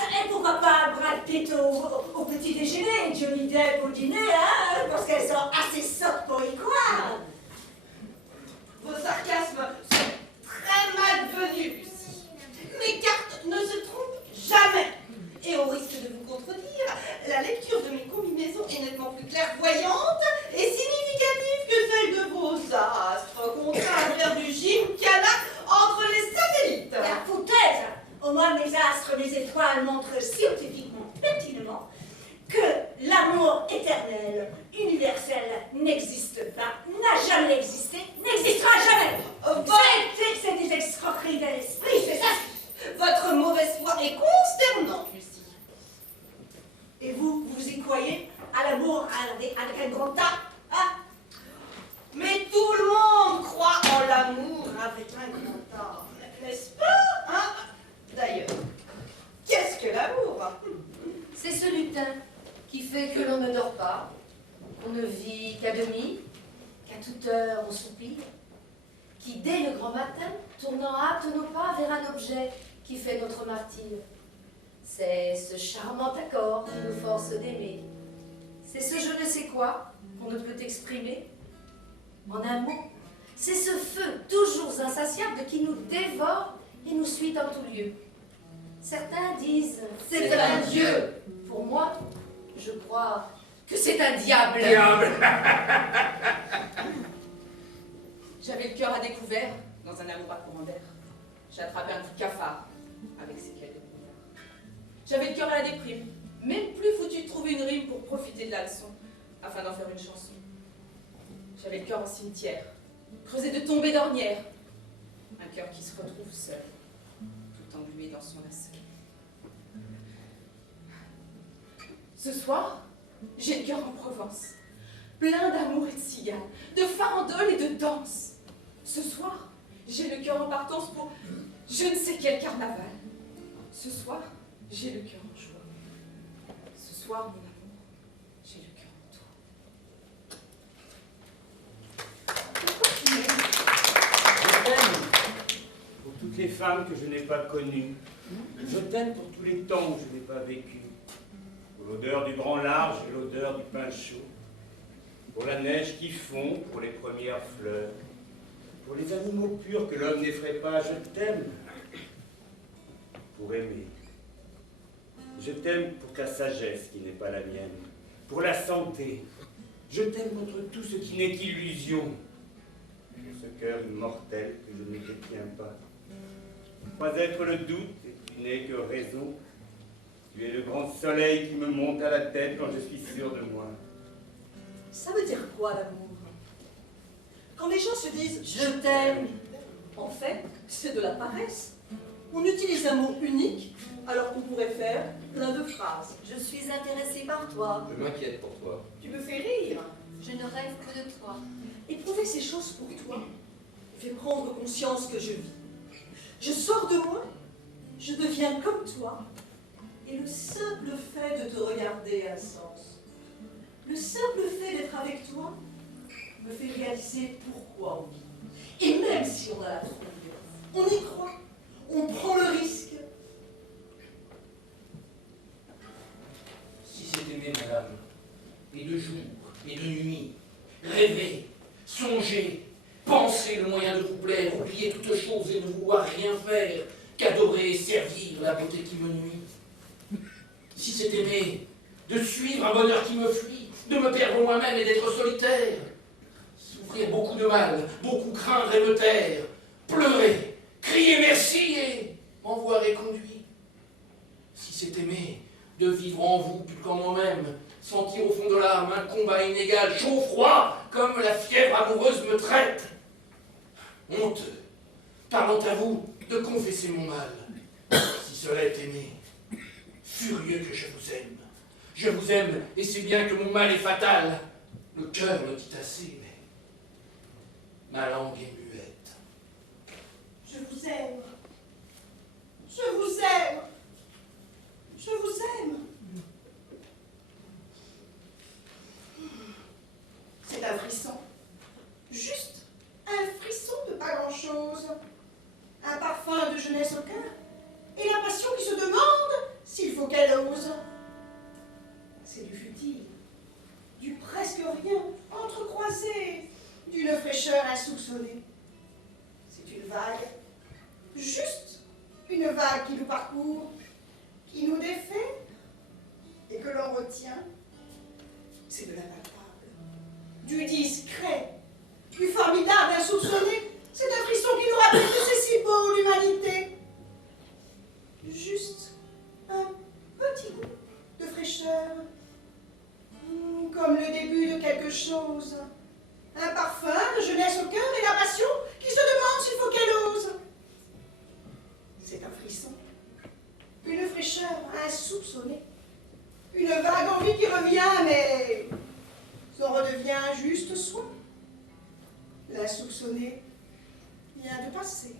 Et pourquoi pas Brad Pitt au petit déjeuner, Johnny Depp au dîner, hein, parce qu'elles sont assez sottes pour y croire. Vos sarcasmes sont très malvenus, Lucie. Mes cartes ne se trompent jamais. Et au risque de vous contredire, la lecture de mes combinaisons est nettement plus clairvoyante et significative que celle de vos astres, contraints à faire du gymkhana entre les satellites. La foutaise. Au moins mes astres, mes étoiles montrent scientifiquement, pertinemment, que l'amour éternel, universel, n'existe pas, n'a jamais existé, n'existera jamais. C'est des escroqueries de l'esprit, c'est ça. Votre mauvaise foi est consternante, Lucie. Et vous y croyez à l'amour avec un grand A, hein? Mais tout le monde croit en l'amour avec un grand A, n'est-ce pas, hein? D'ailleurs, qu'est-ce que l'amour? C'est ce lutin qui fait que l'on ne dort pas, qu'on ne vit qu'à demi, qu'à toute heure on soupire, qui dès le grand matin tourne en hâte nos pas vers un objet qui fait notre martyre. C'est ce charmant accord qui nous force d'aimer. C'est ce je ne sais quoi qu'on ne peut exprimer. En un mot, c'est ce feu toujours insatiable qui nous dévore et nous suit en tout lieu. Certains disent « c'est un dieu ». Pour moi, je crois que c'est un diable. J'avais le cœur à découvert, dans un amour à courant d'air. J'ai attrapé un coup de cafard avec ses quais de brouillard. J'avais le cœur à la déprime, même plus foutu de trouver une rime pour profiter de la leçon, afin d'en faire une chanson. J'avais le cœur en cimetière, creusé de tombées d'ornières. Un cœur qui se retrouve seul, tout englué dans son lacet. Ce soir, j'ai le cœur en Provence, plein d'amour et de cigales, de farandole et de danse. Ce soir, j'ai le cœur en partance pour je ne sais quel carnaval. Ce soir, j'ai le cœur en joie. Ce soir, mon amour, j'ai le cœur en toi. Pourquoi tu m'aimes? Je t'aime pour toutes les femmes que je n'ai pas connues. Je t'aime pour tous les temps où je n'ai pas vécu. Pour l'odeur du grand large et l'odeur du pain chaud. Pour la neige qui fond, pour les premières fleurs. Pour les animaux purs que l'homme n'effraie pas, je t'aime. Pour aimer. Je t'aime pour ta sagesse qui n'est pas la mienne. Pour la santé. Je t'aime contre tout ce qui n'est qu'illusion. Pour ce cœur immortel que je ne détiens pas. Pas être le doute et tu n'es que raison. Tu es le grand soleil qui me monte à la tête quand je suis sûr de moi. Ça veut dire quoi l'amour? Quand les gens se disent « je t'aime », en fait, c'est de la paresse. On utilise un mot unique alors qu'on pourrait faire plein de phrases. Je suis intéressée par toi. Je m'inquiète pour toi. Tu me fais rire. Je ne rêve que de toi. Éprouver ces choses pour toi me fait prendre conscience que je vis. Je sors de moi, je deviens comme toi, et le simple fait de te regarder a un sens. Le simple fait d'être avec toi me fait réaliser pourquoi on vit. Et même si on a la trouille, on y croit, on prend le risque. Si c'est aimer, madame, et de jour, et de nuit, rêver, songer, penser le moyen de vous plaire, oublier toute chose et ne vouloir rien faire, qu'adorer et servir la beauté qui me nuit. Si c'est aimer, de suivre un bonheur qui me fuit, de me perdre moi-même et d'être solitaire, souffrir beaucoup de mal, beaucoup craindre et me taire, pleurer, crier merci et m'en voir éconduit. Si c'est aimer, de vivre en vous plus qu'en moi-même, sentir au fond de l'âme un combat inégal, chaud-froid, comme la fièvre amoureuse me traite. Honteux, parlant à vous, de confesser mon mal. Si cela est aimer, furieux que je vous aime. Je vous aime, et c'est bien que mon mal est fatal. Le cœur me dit assez, mais ma langue est muette. Je vous aime. Je vous aime. Je vous aime. C'est un frisson. Juste un frisson de pas grand-chose. Un parfum de jeunesse au cœur. Et la passion qui se demande s'il faut qu'elle ose. C'est du futile, du presque rien, entrecroisé, d'une fraîcheur insoupçonnée. C'est une vague, juste une vague qui nous parcourt, qui nous défait et que l'on retient. C'est de l'impalpable, du discret, du formidable insoupçonné. C'est un frisson qui nous rappelle que c'est si beau l'humanité. Juste un petit goût de fraîcheur, comme le début de quelque chose. Un parfum de jeunesse au cœur et la passion qui se demande s'il faut qu'elle ose. C'est un frisson, une fraîcheur insoupçonnée, une vague envie qui revient, mais on redevient juste soi. L'insoupçonné vient de passer.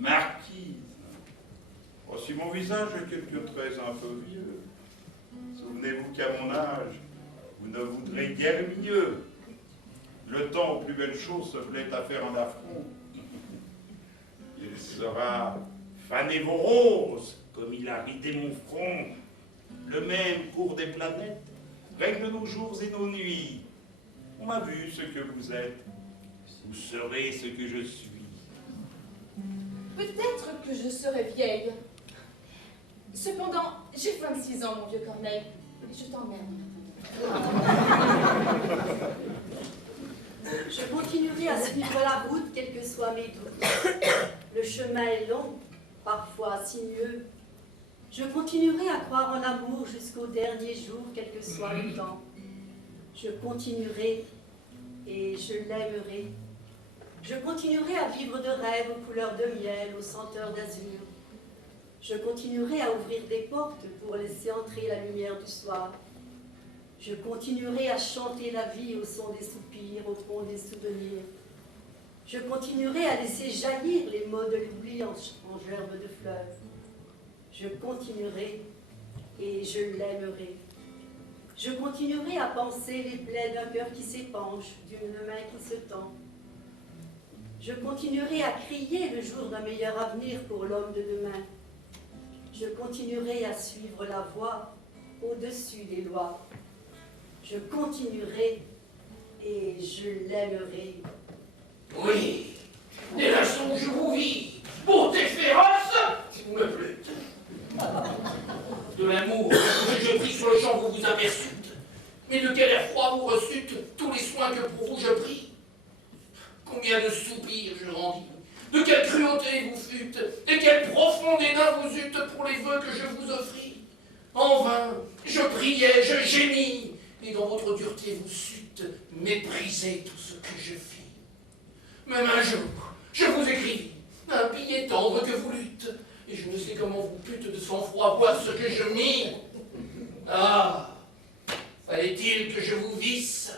marquise. Oh, si mon visage a quelques traits un peu vieux, souvenez-vous qu'à mon âge, vous ne voudrez guère mieux. Le temps aux plus belles choses se plaît à faire en affront. Il sera fané vos roses, comme il a ridé mon front. Le même cours des planètes règle nos jours et nos nuits. On m'a vu ce que vous êtes. Vous serez ce que je suis. Peut-être que je serai vieille. Cependant, j'ai 26 ans, mon vieux Corneille. Et je t'emmerde. Je continuerai à suivre la route, quels que soient mes doutes. Le chemin est long, parfois sinueux. Je continuerai à croire en l'amour jusqu'au dernier jour, quel que soit le temps. Je continuerai et je l'aimerai. Je continuerai à vivre de rêves aux couleurs de miel, aux senteurs d'azur. Je continuerai à ouvrir des portes pour laisser entrer la lumière du soir. Je continuerai à chanter la vie au son des soupirs, au fond des souvenirs. Je continuerai à laisser jaillir les mots de l'oubli en gerbes de fleurs. Je continuerai et je l'aimerai. Je continuerai à penser les plaies d'un cœur qui s'épanche, d'une main qui se tend. Je continuerai à crier le jour d'un meilleur avenir pour l'homme de demain. Je continuerai à suivre la voie au-dessus des lois. Je continuerai et je l'aimerai. Oui, dès l'instant où je vous vis, beauté féroce, si vous me plûtes. De l'amour que je pris sur le champ, vous vous aperçûtes, mais de quel air froid vous reçûtes tous les soins que pour vous je pris. Combien de soupirs je rendis, de quelle cruauté vous fûtes, et quel profond dédain vous eûtes pour les vœux que je vous offris. En vain, je priais, je gémis, et dans votre dureté vous sûtes mépriser tout ce que je fis. Même un jour, je vous écrivis un billet tendre que vous lûtes, et je ne sais comment vous pûtes de sang-froid voir ce que je mis. Ah, fallait-il que je vous visse?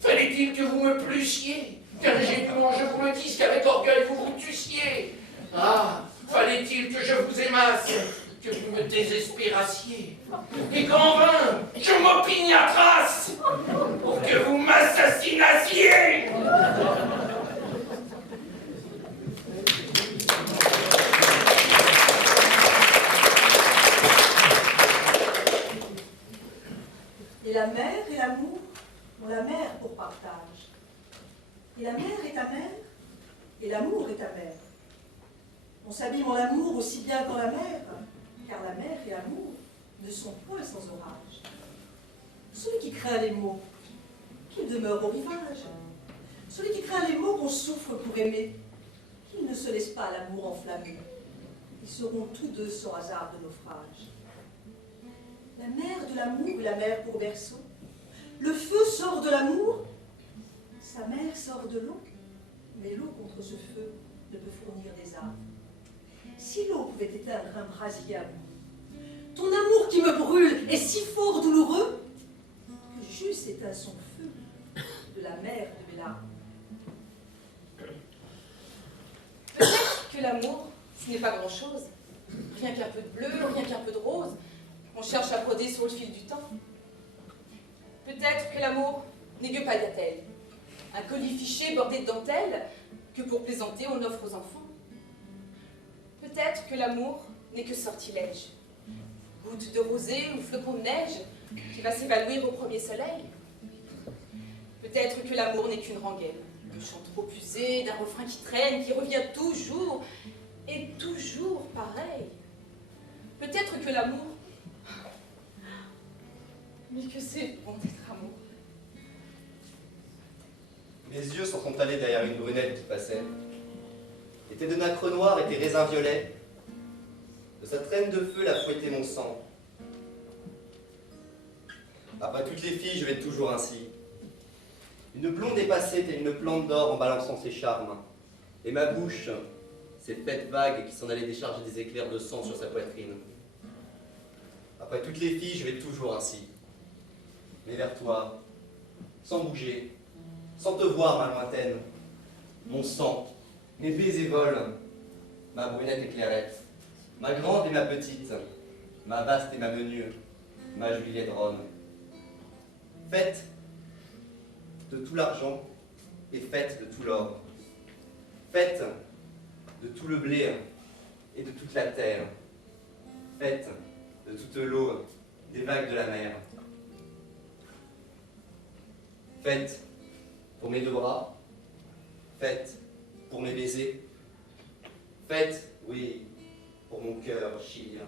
Fallait-il que vous me plussiez? Qu'ingénument je vous le dise, qu'avec orgueil vous vous tussiez? Ah, fallait-il que je vous aimasse, que vous me désespérassiez, et qu'en vain je m'opiniâtrasse pour que vous m'assassinassiez? Et la mer et l'amour ont la mer pour partage. Et la mer est amère, et l'amour est amer. On s'abîme en l'amour aussi bien qu'en la mer, car la mer et l'amour ne sont point sans orage. Celui qui craint les mots, qu'il demeure au rivage. Celui qui craint les mots qu'on souffre pour aimer, qu'il ne se laisse pas l'amour enflammer. Ils seront tous deux sans hasard de naufrage. La mer de l'amour et la mer pour berceau. Le feu sort de l'amour, sa mère sort de l'eau, mais l'eau contre ce feu ne peut fournir des armes. Si l'eau pouvait éteindre un brasier à bout, ton amour qui me brûle est si fort douloureux que j'eusse éteint son feu de la mer de mes larmes. Peut-être que l'amour, ce n'est pas grand-chose. Rien qu'un peu de bleu, rien qu'un peu de rose. On cherche à broder sur le fil du temps. Peut-être que l'amour n'est que bagatelle. Un colis fiché bordé de dentelle que pour plaisanter on offre aux enfants. Peut-être que l'amour n'est que sortilège. Goutte de rosée ou flocon de neige qui va s'évanouir au premier soleil. Peut-être que l'amour n'est qu'une rengaine. Le chant trop usé d'un refrain qui traîne, qui revient toujours et toujours pareil. Peut-être que l'amour... Mais que c'est bon d'être amour. Mes yeux s'en sont allés derrière une brunette qui passait. Et tes deux nacres noirs et tes raisins violets. De sa traîne de feu, la fouettait mon sang. Après toutes les filles, je vais toujours ainsi. Une blonde est passée telle une plante d'or en balançant ses charmes. Et ma bouche, ces fêtes vagues qui s'en allaient décharger des éclairs de sang sur sa poitrine. Après toutes les filles, je vais toujours ainsi. Mais vers toi, sans bouger, sans te voir, ma lointaine. Mon sang, mes baisers volent. ma brunette et clairette, ma grande et ma petite, ma vaste et ma menue, ma Juliette Rome. Faites de tout l'argent et faites de tout l'or. Faites de tout le blé et de toute la terre. Faites de toute l'eau des vagues de la mer. Faites pour mes deux bras. Faites pour mes baisers. Faites, oui, pour mon cœur chilien.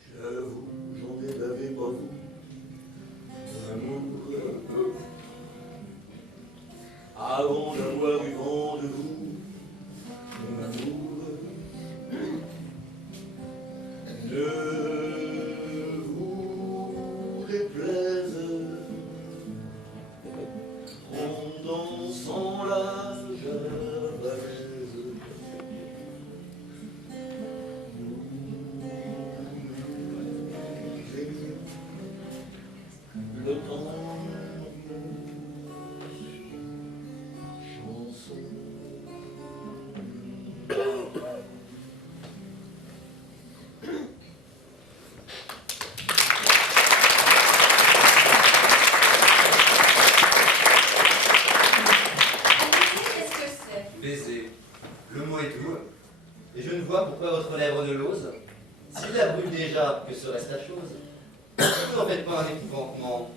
J'avoue, j'en ai bavé pas vous, mon amour. Avant d'avoir eu vent de vous, mon amour. Ne vous déplaise, rendant sans la javanaise. Le temps chanson. Baiser. Le mot est doux, et je ne vois pourquoi votre lèvre ne l'ose. S'il la brûle déjà, que serait-ce la chose? Pourquoi n'en faites pas un épouvantement?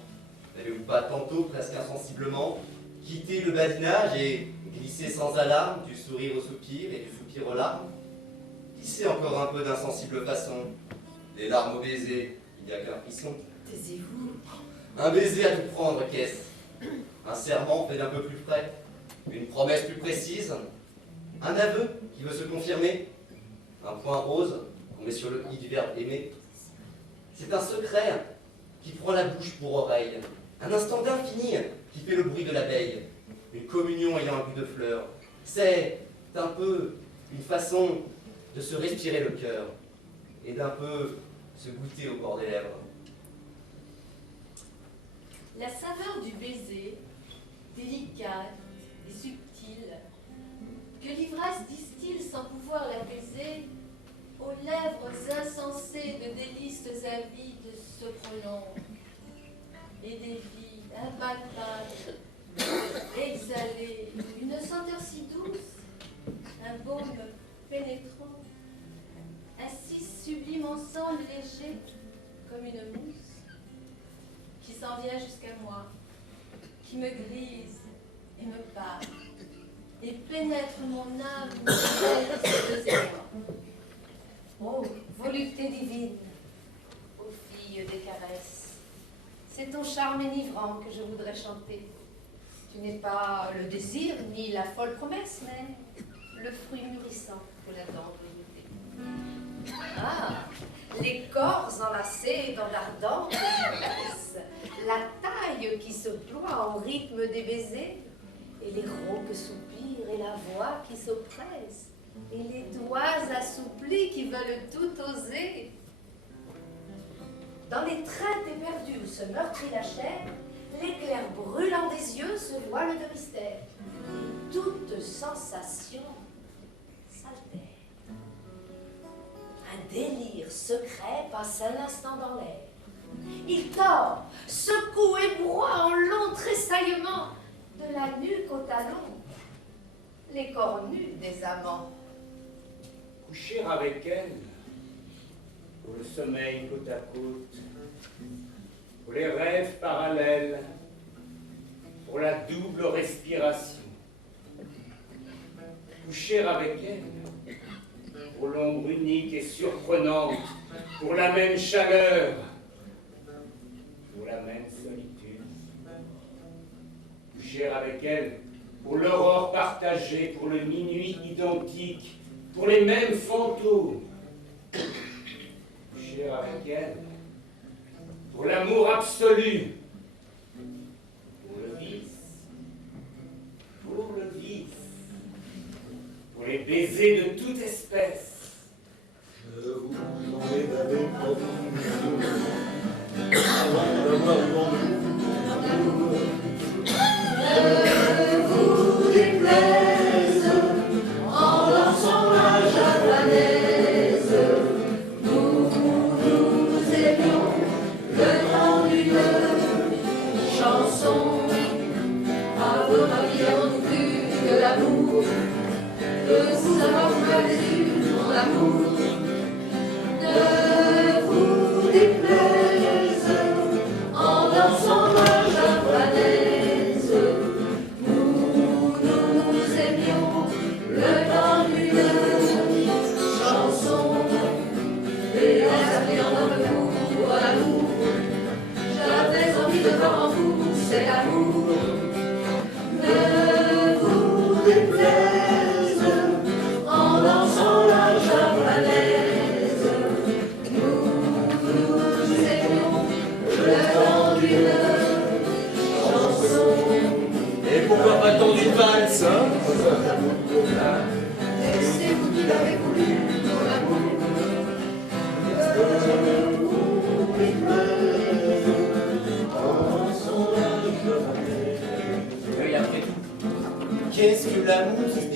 N'avez-vous pas tantôt, presque insensiblement, quitté le badinage et glissé sans alarme du sourire au soupir et du soupir aux larmes? Glissez encore un peu d'insensible façon, des larmes au baiser, il n'y a qu'un frisson. Taisez-vous. Un baiser à tout prendre, qu'est-ce? Un serment fait d'un peu plus près, une promesse plus précise, un aveu qui veut se confirmer, un point rose qu'on met sur le i du verbe aimer. C'est un secret qui prend la bouche pour oreille, un instant d'infini qui fait le bruit de l'abeille, une communion ayant un goût de fleur. C'est un peu une façon de se respirer le cœur et d'un peu se goûter au bord des lèvres. La saveur du baiser, délicate et subtile, que l'ivresse distille sans pouvoir l'apaiser, aux lèvres insensées de délices avides se prolonge, et des vies imbattables, exhalées, une senteur si douce, un baume pénétrant, un si sublime ensemble léger comme une mousse, qui s'en vient jusqu'à moi, qui me grise et me parle, et pénètre mon âme de zéro. Oh, volupté divine, ô fille des caresses, c'est ton charme enivrant que je voudrais chanter. Tu n'es pas le désir ni la folle promesse, mais le fruit mûrissant que la dent veut goûter. Ah, les corps enlacés dans d'ardentes ivresse, la taille qui se ploie en rythme des baisers, et les rauques soupirs et la voix qui s'oppresse, et les doigts assouplis qui veulent tout oser. Dans les traits éperdus où se meurtrit la chair, l'éclair brûlant des yeux se voile de mystère, et toute sensation s'altère. Un délire secret passe un instant dans l'air. Il tord, secoue et broie en long tressaillement, de la nuque au talon, les corps nus des amants. Coucher avec elle, pour le sommeil côte à côte, pour les rêves parallèles, pour la double respiration. Coucher avec elle, pour l'ombre unique et surprenante, pour la même chaleur, pour la même solitude. Coucher avec elle, pour l'aurore partagée, pour le minuit identique, pour les mêmes fantômes. Coucher avec elle, pour l'amour absolu, pour le vice, pour les baisers de toute espèce. Je vous en ai bavé pour vous, avant d'avoir vendu. Ne vous déplaise en dansant.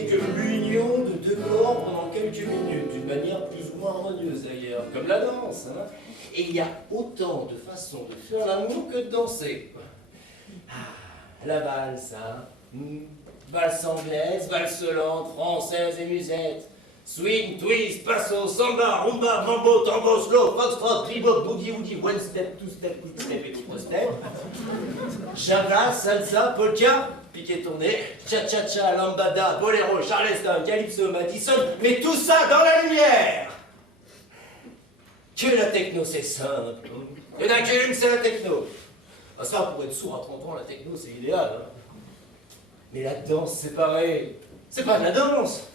n'est que l'union de deux corps pendant quelques minutes, d'une manière plus ou moins harmonieuse d'ailleurs, comme la danse. Hein. Et il y a autant de façons de faire l'amour que de danser. Ah, la valse, hein. Valse anglaise, valse lente, française et musette. Swing, twist, passo, samba, rumba, mambo, tango, slow, foxtrot, bebop, boogie, woogie, one step, two step, quick step et trois step. Java, salsa, polka, piqué tourné, cha-cha-cha, lambada, boléro, charleston, calypso, Madison, mais tout ça dans la lumière. Que la techno, c'est simple. Il y en a qu'une, c'est la techno. Ah, ça, pour être sourd à 30 ans, la techno, c'est idéal. Hein. Mais la danse, c'est pareil. C'est pas de la danse.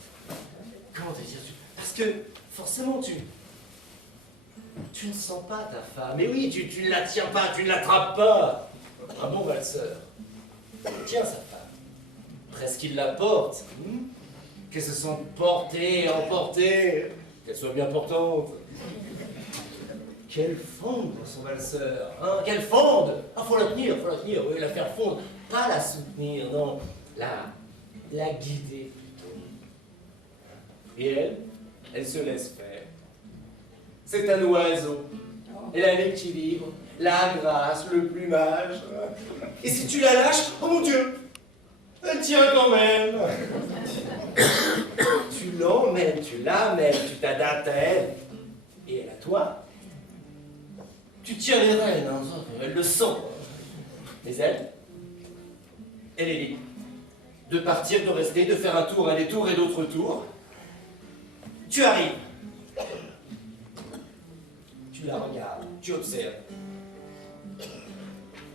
Comment te dire? Parce que, forcément, tu ne sens pas ta femme. Mais oui, tu ne la tiens pas, tu ne l'attrapes pas. Un bon valseur tient sa femme. Presque il la porte. Qu'elle se sente portée, emportée. Qu'elle soit bien portante. Qu'elle fonde dans son valseur. Hein, qu'elle fonde. Ah, faut la tenir, oui, la faire fondre. Pas la soutenir, non. La guider. Et elle se laisse faire. C'est un oiseau. Elle a l'équilibre, la grâce, le plumage. Et si tu la lâches, oh mon Dieu, elle tient quand même. Tu l'emmènes, tu l'amènes, tu t'adaptes à elle. Et elle à toi. Tu tiens les rênes, hein, elle le sent. Mais elle est libre. De partir, de rester, de faire un tour, un détour et d'autres tours. Tu arrives. Tu la regardes, tu observes.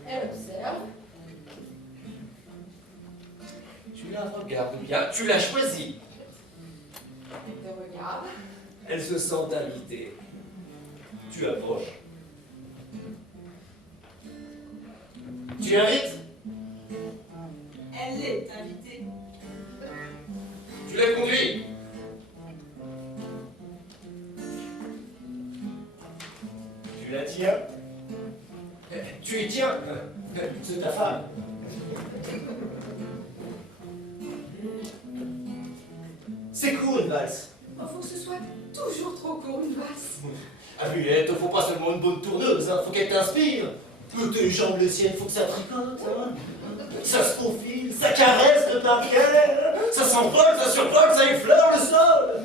Elle observe. Tu la regardes bien, tu l'as choisie. Elle te regarde. Elle se sent invitée. Tu approches. Tu invites. Elle est invitée. Tu la conduis. Tu la tiens. Tu y tiens. C'est ta femme. C'est court une valse. Il faut que ce soit toujours trop court une valse. Ah oui, il te faut pas seulement une bonne tourneuse, hein. Faut qu'elle t'inspire. Tes jambes les siennes, faut que ça tricote. Hein. Ça se profile, ça caresse le parquet. Ça s'envole, ça survole, ça effleure le sol.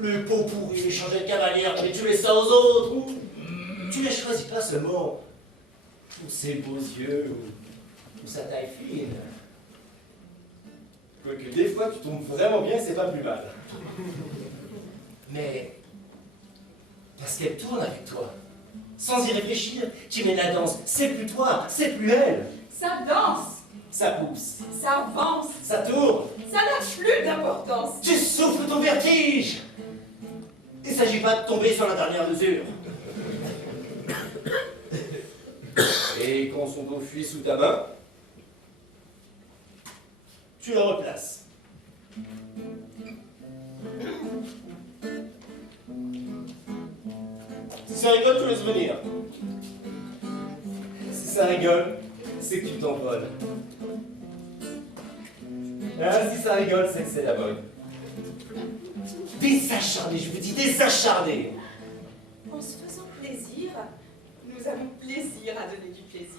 Les peaux pourries, les changées de cavalière, mais tu laisses ça aux autres. Tu les choisis pas seulement pour ses beaux yeux ou sa taille fine. Quoique des fois, tu tombes vraiment bien, c'est pas plus mal. Mais parce qu'elle tourne avec toi. Sans y réfléchir, tu mets la danse. C'est plus toi, c'est plus elle. Ça danse, Ça pousse, ça avance, ça tourne. ça n'a plus d'importance. Tu souffles ton vertige. Il ne s'agit pas de tomber sur la dernière mesure. Et quand son dos fuit sous ta main, tu la replaces. Si ça rigole, tu laisses venir. Si ça rigole, c'est que tu t'envoles. Ah, si ça rigole, c'est que c'est la bonne. Des acharnés, je vous dis, des acharnés. En se faisant plaisir, nous avons plaisir à donner du plaisir.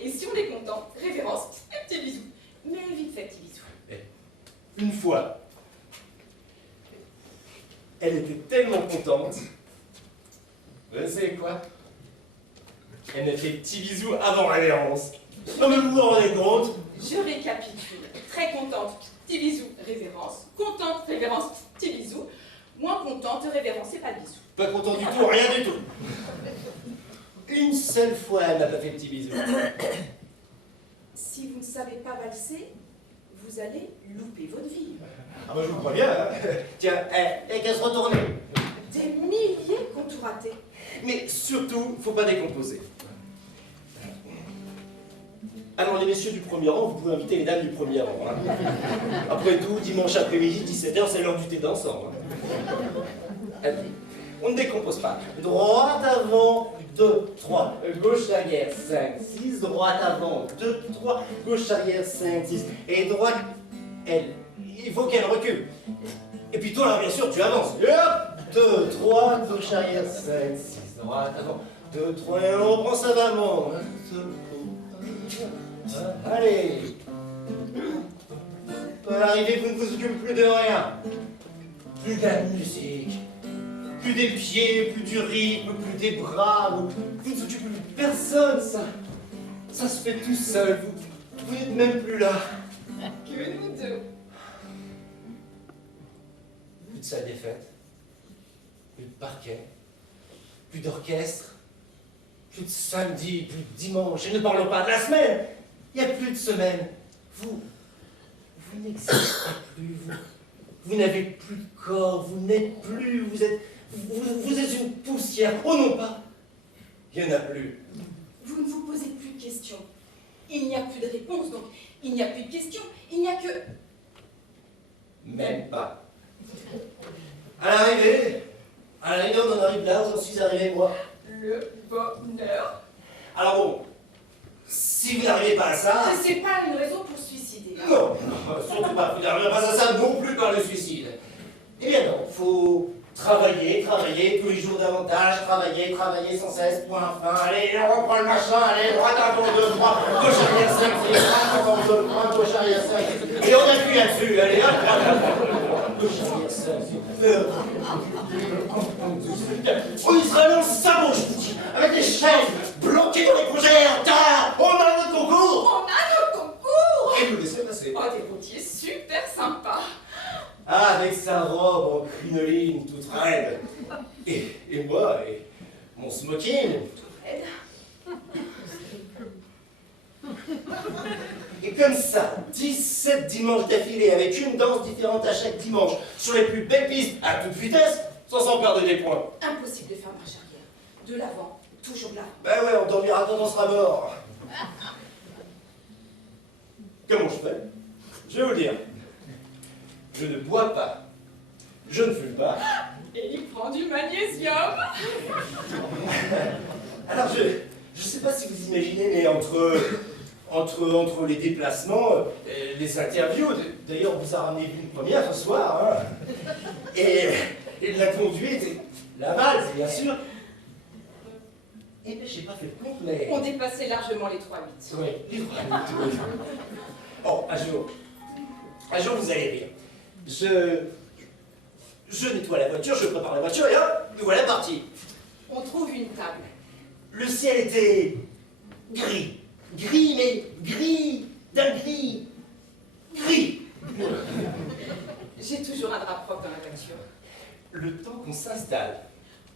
Et si on est content, révérence, un petit bisou. Mais vite fait, petit bisou. Une fois, elle était tellement contente. Vous savez quoi? Elle m'a fait petit bisou avant révérence. Non mais vous vous rendez compte? Je récapitule. Très contente, petit bisou, révérence. Contente, révérence, petit bisou. Moins contente, révérence et pas de bisou. Pas content du tout, rien du tout. Une seule fois, elle m'a pas fait petit bisou. Si vous ne savez pas valser, vous allez louper votre vie. Ah bah je vous crois bien. Hein. Tiens, elle qu'à se retourner. Des milliers de contours ratés. Mais surtout, faut pas décomposer. Alors les messieurs du premier rang, vous pouvez inviter les dames du premier rang. Hein. Après tout, dimanche après-midi, 17h, c'est l'heure du thé dansant. Hein. On ne décompose pas. Droite avant, 2, 3. Gauche arrière, 5, 6. Droite avant, 2, 3. Gauche arrière, 5, 6. Et droite, elle. il faut qu'elle recule. Et puis toi, là, bien sûr, tu avances. Et hop, 2, 3, gauche arrière, 5, 6, droite, avant. 2, 3, et on reprend savamment. Allez. À l'arrivée, vous ne vous occupez plus de rien. Plus de la musique, plus des pieds, plus du rythme, plus des bras. Vous ne vous occupez plus de personne, ça. Ça se fait tout seul. Vous n'êtes même plus là. Que nous deux. Plus de salle des fêtes, plus de parquet, plus d'orchestre, plus de samedi, plus de dimanche, et ne parlons pas de la semaine. Il n'y a plus de semaine. Vous n'existez plus, vous n'avez plus de corps, vous n'êtes plus, vous êtes une poussière. Oh non pas, il n'y en a plus. Vous ne vous posez plus de questions. Il n'y a plus de réponse, donc il n'y a plus de questions. Il n'y a que... Même pas. À l'arrivée, on en arrive là où j'en suis arrivé moi. Le bonheur. Alors bon, si vous n'arrivez pas à ça... C'est pas une raison pour se suicider. Non, surtout pas. Vous n'arrivez pas à ça non plus par le suicide. Eh bien non, faut travailler tous les jours davantage, travailler sans cesse, point fin. Allez, on reprend le machin, allez, droite avant 2, 3, gauche arrière 5, 6, droite avant 2, 3, gauche arrière 5, 6. Et on appuie là-dessus, allez, hop, droite avant 2, gauche arrière 5, 6. On y sera dans le sabot, je vous dis, avec les chaises bloquées dans les fougères, tard, on a notre concours. On a nos concours. Et vous laissez passer. Oh, des routiers super sympas. Ah, avec sa robe en crinoline toute raide. Et moi, et mon smoking. Raide. Et comme ça, 17 dimanches d'affilée, avec une danse différente à chaque dimanche, sur les plus belles pistes, à toute vitesse, sans perdre des points. Impossible de faire marche arrière. De l'avant, toujours de l'avant. Ben ouais, on dormira quand on sera mort. Comment je fais? Je vais vous le dire. Je ne bois pas. Je ne fume pas. Et il prend du magnésium. Alors, je sais pas si vous imaginez, mais entre les déplacements, les interviews, d'ailleurs, on vous a ramené une première ce soir, hein, et la conduite, et la valse, bien sûr. Eh bien, j'ai pas fait le compte, mais... On dépassait largement les 3-8. Oui, les 3-8, oui. Bon, un jour, vous allez rire. Je nettoie la voiture, je prépare la voiture, et hop, nous voilà partis. On trouve une table. Le ciel était gris. Gris, mais gris, d'un gris. Gris. J'ai toujours un drap propre dans la voiture. Le temps qu'on s'installe.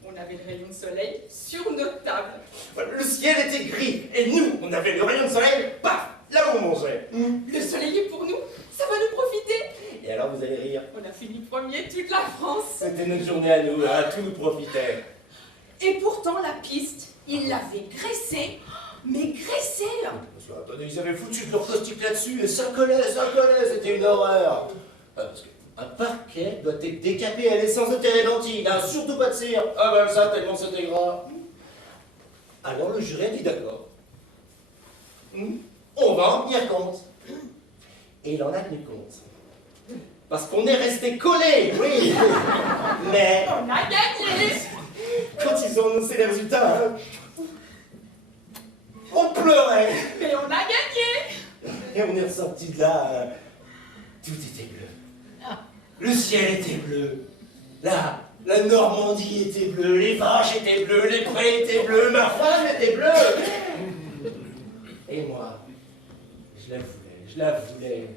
On avait le rayon de soleil sur notre table. Voilà, le ciel était gris, et nous, on avait le rayon de soleil, paf, là où on mangeait. Le soleil est pour nous, ça va nous profiter. Et alors, vous allez rire. On a fini premier toute la France. C'était notre journée à nous, hein, tout nous profitait. Et pourtant, la piste, ils l'avaient graissée, mais graissée. Parce que, attendez, ils avaient foutu de leur caustique là-dessus, et ça collait, c'était une horreur. Parce qu'un parquet doit être décapé à l'essence de térébenthine, hein, surtout pas de cire. Ah ben ça, tellement c'était gras. Alors le jury a dit d'accord. On va en tenir compte. Et il en a tenu compte. Parce qu'on est resté collés, oui. Mais... On a gagné. Quand ils ont annoncé les résultats, hein, on pleurait. Mais on a gagné. Et on est ressorti de là, tout était bleu. Le ciel était bleu. La Normandie était bleue, les vaches étaient bleues, les prés étaient bleus, ma femme était bleue. Et moi, je la voulais.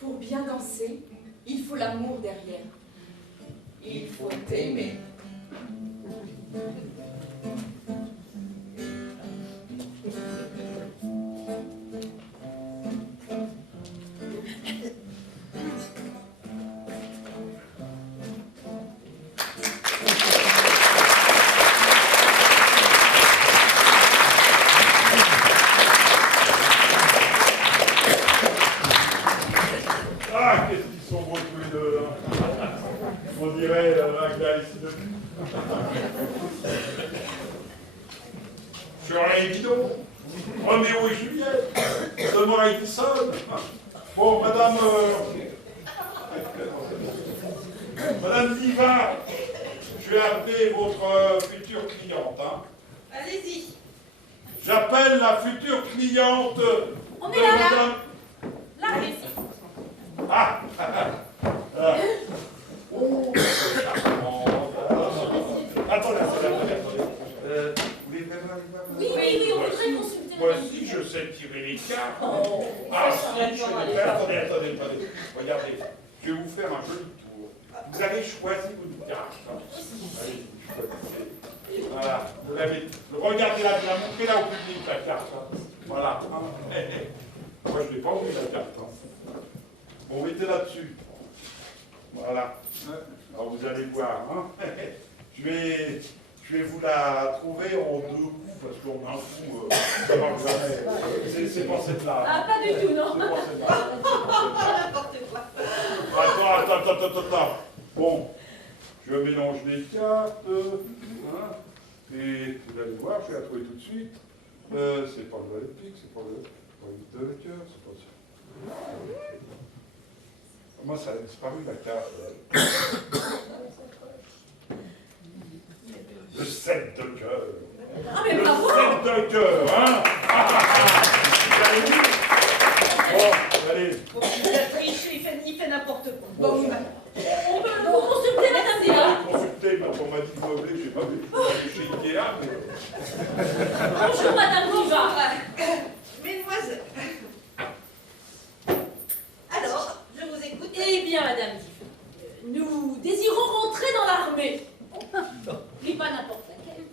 Pour bien danser, il faut l'amour derrière. Il faut aimer. Ah, qu'est-ce qu'ils sont beaux tous les deux, là. On dirait Magda ici depuis. Sur les guidons, Roméo et Juliette, Thomas et Edison. Bon, madame, Madame Diva, je vais appeler votre future cliente. Hein. Allez-y. J'appelle la future cliente On de est là, Madame... là, ici. Ah, oh, charmant. Attendez. Vous voulez faire Oui, on voudrait consulter. Moi aussi, je sais tirer les cartes. Ah si, je vais faire. Attendez. Regardez, je vais vous faire un joli tour. Vous avez choisi une carte. Allez, choisissez. Voilà. Vous l'avez. Regardez-la, vous la montrez là au public, la carte. Voilà. Moi, je n'ai pas ouvert la carte. Bon, mettez là-dessus. Voilà. Alors, vous allez voir. Hein. Je vais vous la trouver en 2 coups, parce qu'en un coup, ça ne marche jamais. C'est pas celle-là. Ah, pas du tout, non. C'est pas celle-là. N'importe quoi. Attends. Bon, je mélange les cartes. Hein, et vous allez voir, je vais la trouver tout de suite. C'est pas le valet de pique, c'est pas le de cœur, c'est pas ça. Moi, ça a disparu la carte. Le 7 de cœur. Ah, mais le bravo. 7 de cœur, hein. Vous avez vu? Bon, allez. Bon, il a triché, il fait n'importe quoi. Bon, On peut vous consulter, Madame Diva. Consulter, mais on m'a dit de meubler, j'ai pas vu. Chez Ikea, mais... Bonjour, Madame Diva. Mesdemoiselles. Alors, je vous écoute. Eh bien, Madame Diva, nous désirons rentrer dans l'armée. Mais pas n'importe laquelle.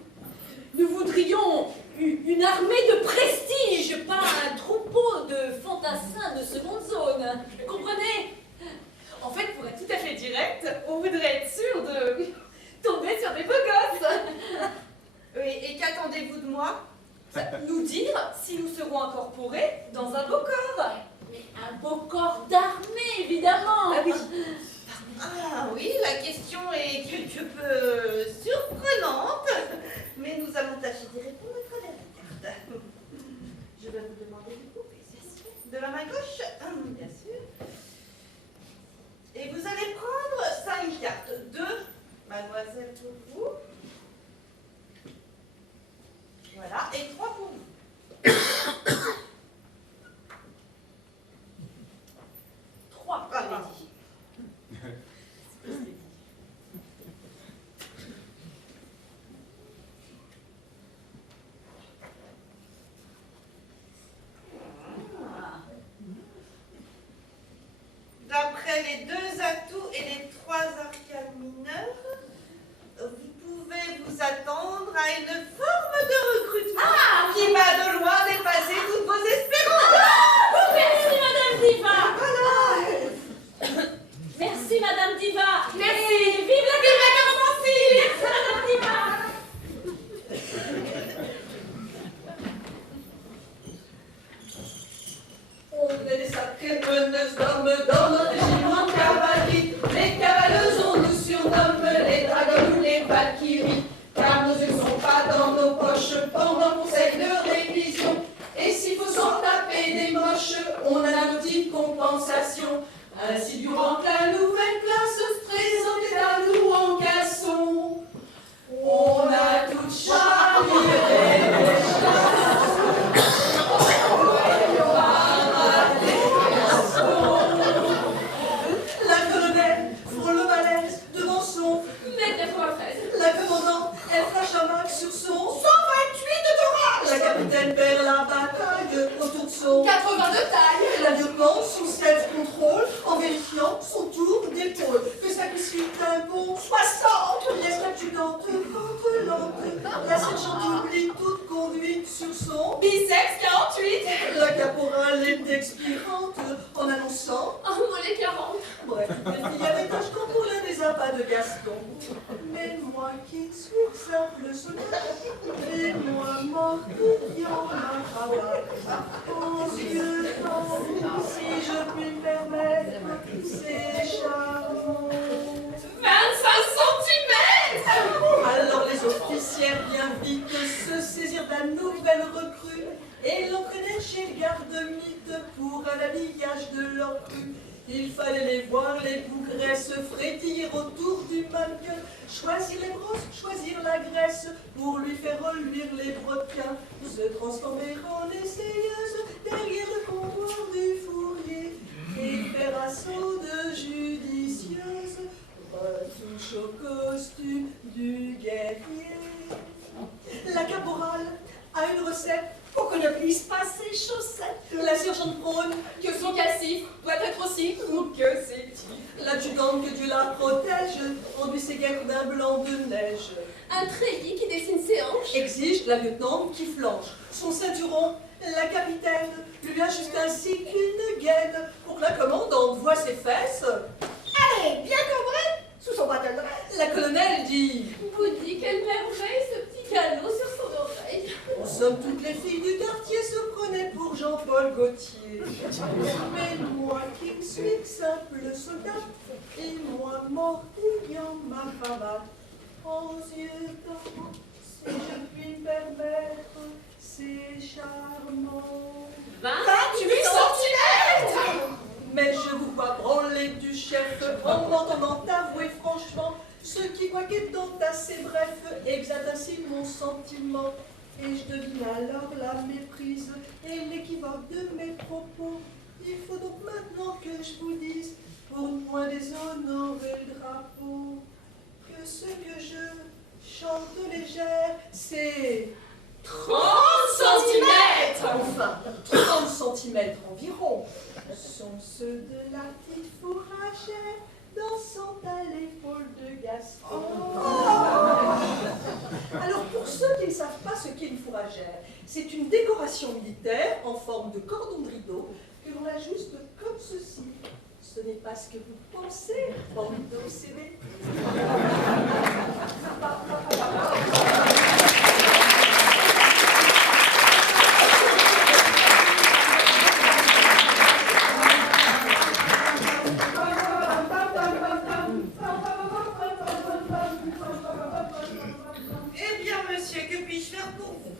Nous voudrions une armée de prestige, pas un troupeau de fantassins de seconde zone. Vous comprenez? En fait, pour être tout à fait direct, on voudrait être sûr de tomber sur des beaux gosses. Oui, et qu'attendez-vous de moi? Nous dire si nous serons incorporés dans un beau corps. Mais un beau corps d'armée, évidemment. Ah oui. Ah oui, la question est quelque peu surprenante, mais nous allons tâcher d'y répondre à travers la carte. Je vais vous demander de couper, bien sûr. De la main gauche, bien sûr. Et vous allez prendre 5 cartes. 2, mademoiselle, pour vous. Voilà, et 3 pour vous. 3, Ah, pardon. D'après les 2 atouts et les 3 arcanes mineurs, vous pouvez vous attendre à une forme de recrutement qui va de loin dépasser toutes vos espérances. Merci, Madame Diva. Merci, Madame Diva. Merci. Vive la démocratie. Merci, Madame Diva. On est des sacrées meneuses d'hommes dans notre régiment de cavalerie. Les cavaleuses, on nous surnomme les dragons ou les valkyries. Car nos yeux sont pas dans nos poches pendant qu'on sait leur révision. Et s'il faut s'en taper des moches, on a nos petites compensations. Ainsi, durant que la nouvelle classe se présentait à nous en casson, on a tout charrié les chasses. La colonelle frôle le malaise devant son la commandante, elle flash un max sur son 128 de thorax. La capitaine perd la bataille autour de son 82 taille. La lieutenant son self-control en vérifiant son tour d'épaule. Que ça lui suit un bon 60. L'adjudante pantelante. La sergente oublie toute conduite sur son biceps 48. La caporale est expirante en annonçant un mollet 40. Bref, il y avait tâche qu'on pourrait des appâts de Gaston. Mais moi qui suis simple soldat, et moi mort qui en a travail. En Dieu, si je puis me permettre, c'est charmant. 25 centimètres. Alors les officières bien vite se saisirent d'un nouvel recrue et l'entraînèrent chez le garde-mythe pour un habillage de leur crue. Il fallait les voir, les bougresses frétiller autour du mannequin, choisir les brosses, choisir la graisse, pour lui faire reluire les brodequins, se transformer en essayeuse derrière le comptoir du fourrier, et faire assaut de judicieuse, retouche au costume du guerrier. La caporale a une recette pour que ne puisse pas ses chaussettes. La sergente prône Que son cassif doit être aussi ou que c'est-il. l'adjudante que Dieu la protège enduit ses guerres d'un blanc de neige. Un treillis qui dessine ses hanches. Exige la lieutenant qui flanche. Son ceinturon, la capitaine, lui ajuste ainsi qu'une gaine pour que la commandante voie ses fesses. Allez, bien cambré sous son bâtonnet. La colonelle dit: Vous dit quelle merveille ce petit galop sur son oreille. en somme, toutes les filles du quartier se prenaient pour Jean-Paul Gaultier. Mais moi qui ne suis que simple soldat, et moi mortillant ma cravate, aux yeux d'enfant, si je puis me permettre, c'est charmant. 28 centimètres. Mais je vous vois branler du chef en m'entendant avouer franchement ce qui, quoique étant assez bref, exalte ainsi mon sentiment. Et je devine alors la méprise et l'équivoque de mes propos. Il faut donc maintenant que je vous dise, pour ne point déshonorer le drapeau, que ce que je chante légère, c'est 30 centimètres. Enfin, 30 centimètres environ sont ceux de la petite fourragère dansant à l'épaule de Gaston. Alors, pour ceux qui ne savent pas ce qu'est une fourragère, c'est une décoration militaire en forme de cordon de rideau que l'on ajuste comme ceci. Ce n'est pas ce que vous pensez, bande d'obsédés. Eh bien, monsieur, que puis-je faire pour vous?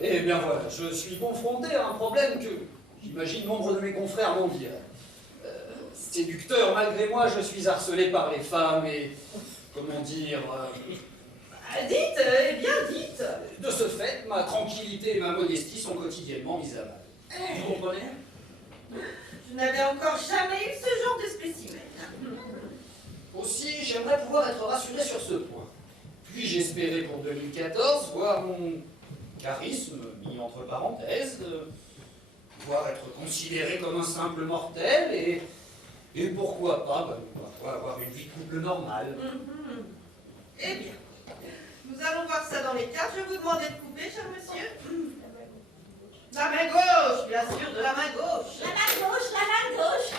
Eh bien voilà, je suis confronté à un problème que j'imagine nombre de mes confrères m'ont dit. Séducteur, malgré moi, je suis harcelé par les femmes et, comment dire... Dites, eh bien, dites. De ce fait, ma tranquillité et ma modestie sont quotidiennement mises à mal. Vous comprenez? Je n'avais encore jamais eu ce genre de spécimen. Aussi, j'aimerais pouvoir être rassuré sur ce point. Puis-je espérer pour 2014 voir mon charisme mis entre parenthèses, pouvoir être considéré comme un simple mortel et pourquoi pas, parfois avoir une vie de couple normale. Eh bien, nous allons voir ça dans les cartes. Je vous demande d'être coupé, cher monsieur. La main gauche, bien sûr, de la main gauche. La main gauche, la main gauche.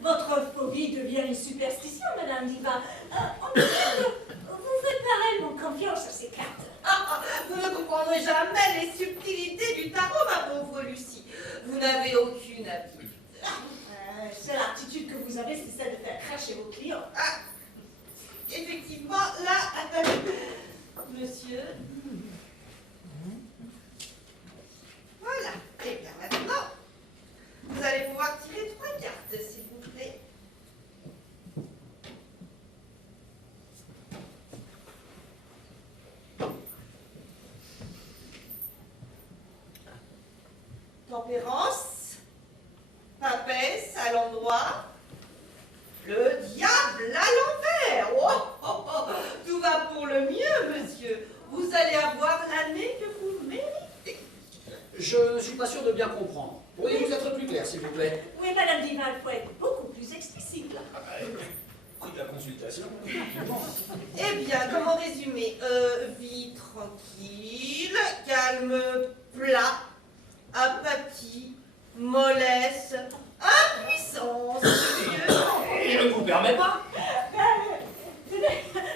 Votre phobie devient une superstition, Madame Diva. On dirait que vous faites pas réellement confiance à ces cartes. Vous ne comprendrez jamais les subtilités du tarot, ma pauvre Lucie. Vous n'avez aucune habitude. Seule attitude que vous avez, c'est celle de faire cracher vos clients. Effectivement, là, monsieur. Voilà. Et bien maintenant, vous allez pouvoir tirer 3 cartes, s'il vous plaît. Tempérance, papesse à l'endroit, le diable à l'envers. Oh, oh, oh, tout va pour le mieux, monsieur. Vous allez avoir l'année que vous méritez. Je ne suis pas sûr de bien comprendre. Pourriez-vous être plus clair, s'il vous plaît? Oui, Madame Diva, il faut être beaucoup plus explicite, là. Prix de la consultation. Eh bien, comment résumer? Vie tranquille, calme plat, apathie, mollesse, impuissance, monsieur. Je ne vous permets pas.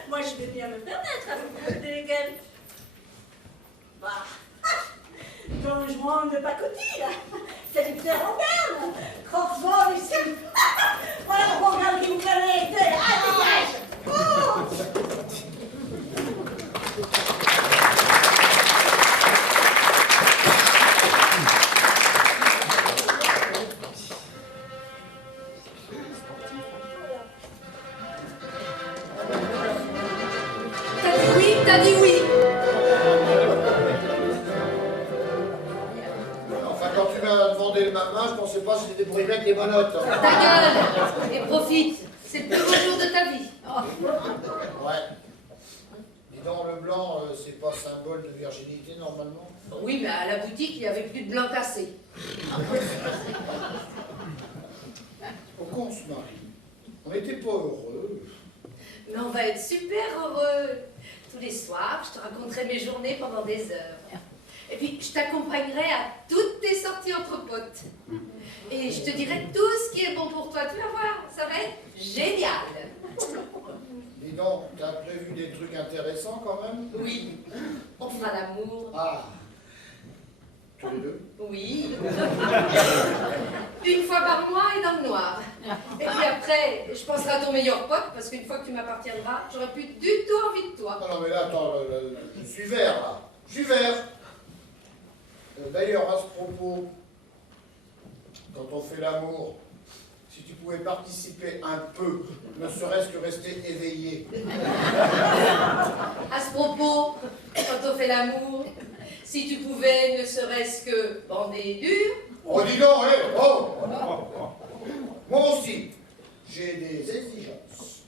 Moi, je vais bien me permettre à vous poser des gueules. Bah, Don Juan de pacotille, là. Séducteur en berne. Croque-mort ici. Voilà le programme qui vous permet de... t'as dit oui. Enfin, quand tu m'as demandé le main, je pensais pas que c'était pour y mettre les monotes. Hein. Ta gueule et profite. C'est le plus beau jour de ta vie. Ouais. Dis donc, le blanc, c'est pas symbole de virginité normalement? Oui, mais à la boutique, il n'y avait plus de blanc cassé. Pourquoi on se marie? On n'était pas heureux. Mais on va être super heureux. Tous les soirs, je te raconterai mes journées pendant des heures. Et puis, je t'accompagnerai à toutes tes sorties entre potes. Et je te dirai tout ce qui est bon pour toi. Tu vas voir, ça va être génial. Dis donc, t'as prévu des trucs intéressants quand même? Oui. On fera l'amour. Ah. Tous les deux? Oui. Une fois par mois et dans le noir. Et puis après, je penserai à ton meilleur pote, parce qu'une fois que tu m'appartiendras, j'aurai plus du tout envie de toi. Ah non, mais là, attends, je suis vert, là. Je suis vert. D'ailleurs, à ce propos, quand on fait l'amour, si tu pouvais participer un peu, ne serait-ce que rester éveillé. À ce propos, quand on fait l'amour, si tu pouvais ne serait-ce que bander dur. Oh, dis donc, hé, oh! Moi aussi, j'ai des exigences.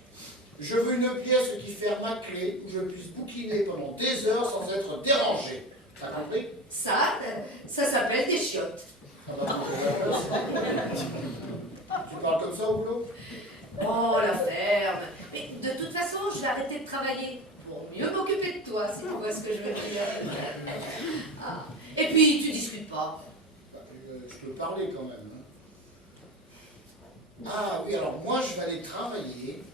Je veux une pièce qui ferme à clé, où je puisse bouquiner pendant des heures sans être dérangé. T'as compris? Ça s'appelle des chiottes. Tu parles comme ça au boulot? Oh, la ferme. Mais de toute façon, je vais arrêter de travailler pour mieux m'occuper de toi, si tu vois ce que je veux dire. Ah. Et puis, tu discutes pas. Je peux parler quand même. Hein. Ah oui, alors moi, je vais aller travailler.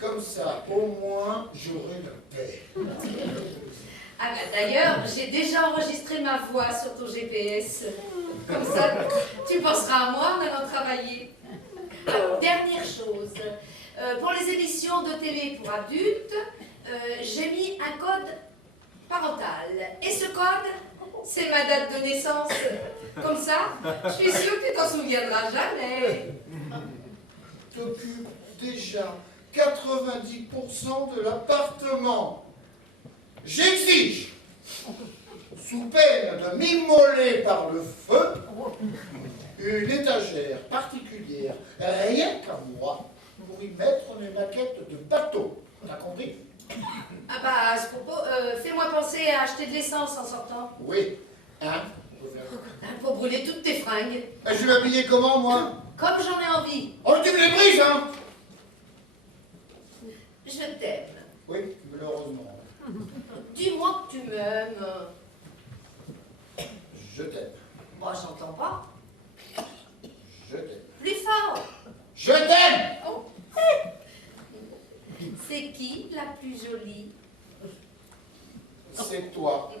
Comme ça, au moins, j'aurai la paix. Ah bah d'ailleurs, j'ai déjà enregistré ma voix sur ton GPS. Comme ça, tu penseras à moi en allant travailler. Dernière chose, pour les émissions de télé pour adultes, j'ai mis un code parental. Et ce code, c'est ma date de naissance. Comme ça, je suis sûre que tu t'en souviendras jamais. T'occupes déjà 90% de l'appartement. J'exige, sous peine de m'immoler par le feu, une étagère particulière, rien qu'à moi, pour y mettre une maquette de bateau. T'as compris? Ah bah, à ce propos, fais-moi penser à acheter de l'essence en sortant. Oui. Hein? Pour brûler toutes tes fringues. Je vais m'habiller comment, moi? Comme j'en ai envie. Oh, tu me les brises, hein? Je t'aime. Oui, malheureusement. Dis-moi que tu m'aimes. Je t'aime. Moi, j'entends pas. Je t'aime. Plus fort. Je t'aime! Oh. C'est qui la plus jolie? C'est toi.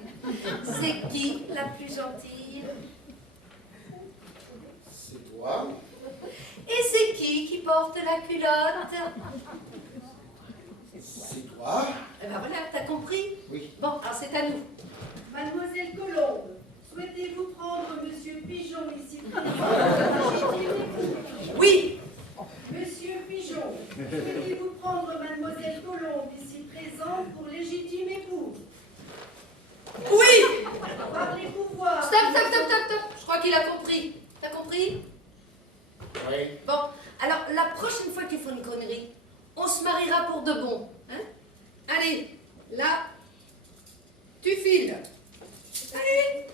C'est qui la plus gentille? C'est toi. Et c'est qui porte la culotte? C'est toi. Eh ben voilà, t'as compris? Oui. Bon, alors c'est à nous. Mademoiselle Colombe, souhaitez-vous prendre Monsieur Pigeon ici présent? Oui. Monsieur Pigeon, souhaitez-vous prendre Mademoiselle Colombe ici présente pour légitime époux? Oui. Par les pouvoirs. Stop. Je crois qu'il a compris. T'as compris? Oui. Bon, alors la prochaine fois qu'il faut une connerie, on se mariera pour de bon. Hein? Allez, là, tu files. Allez.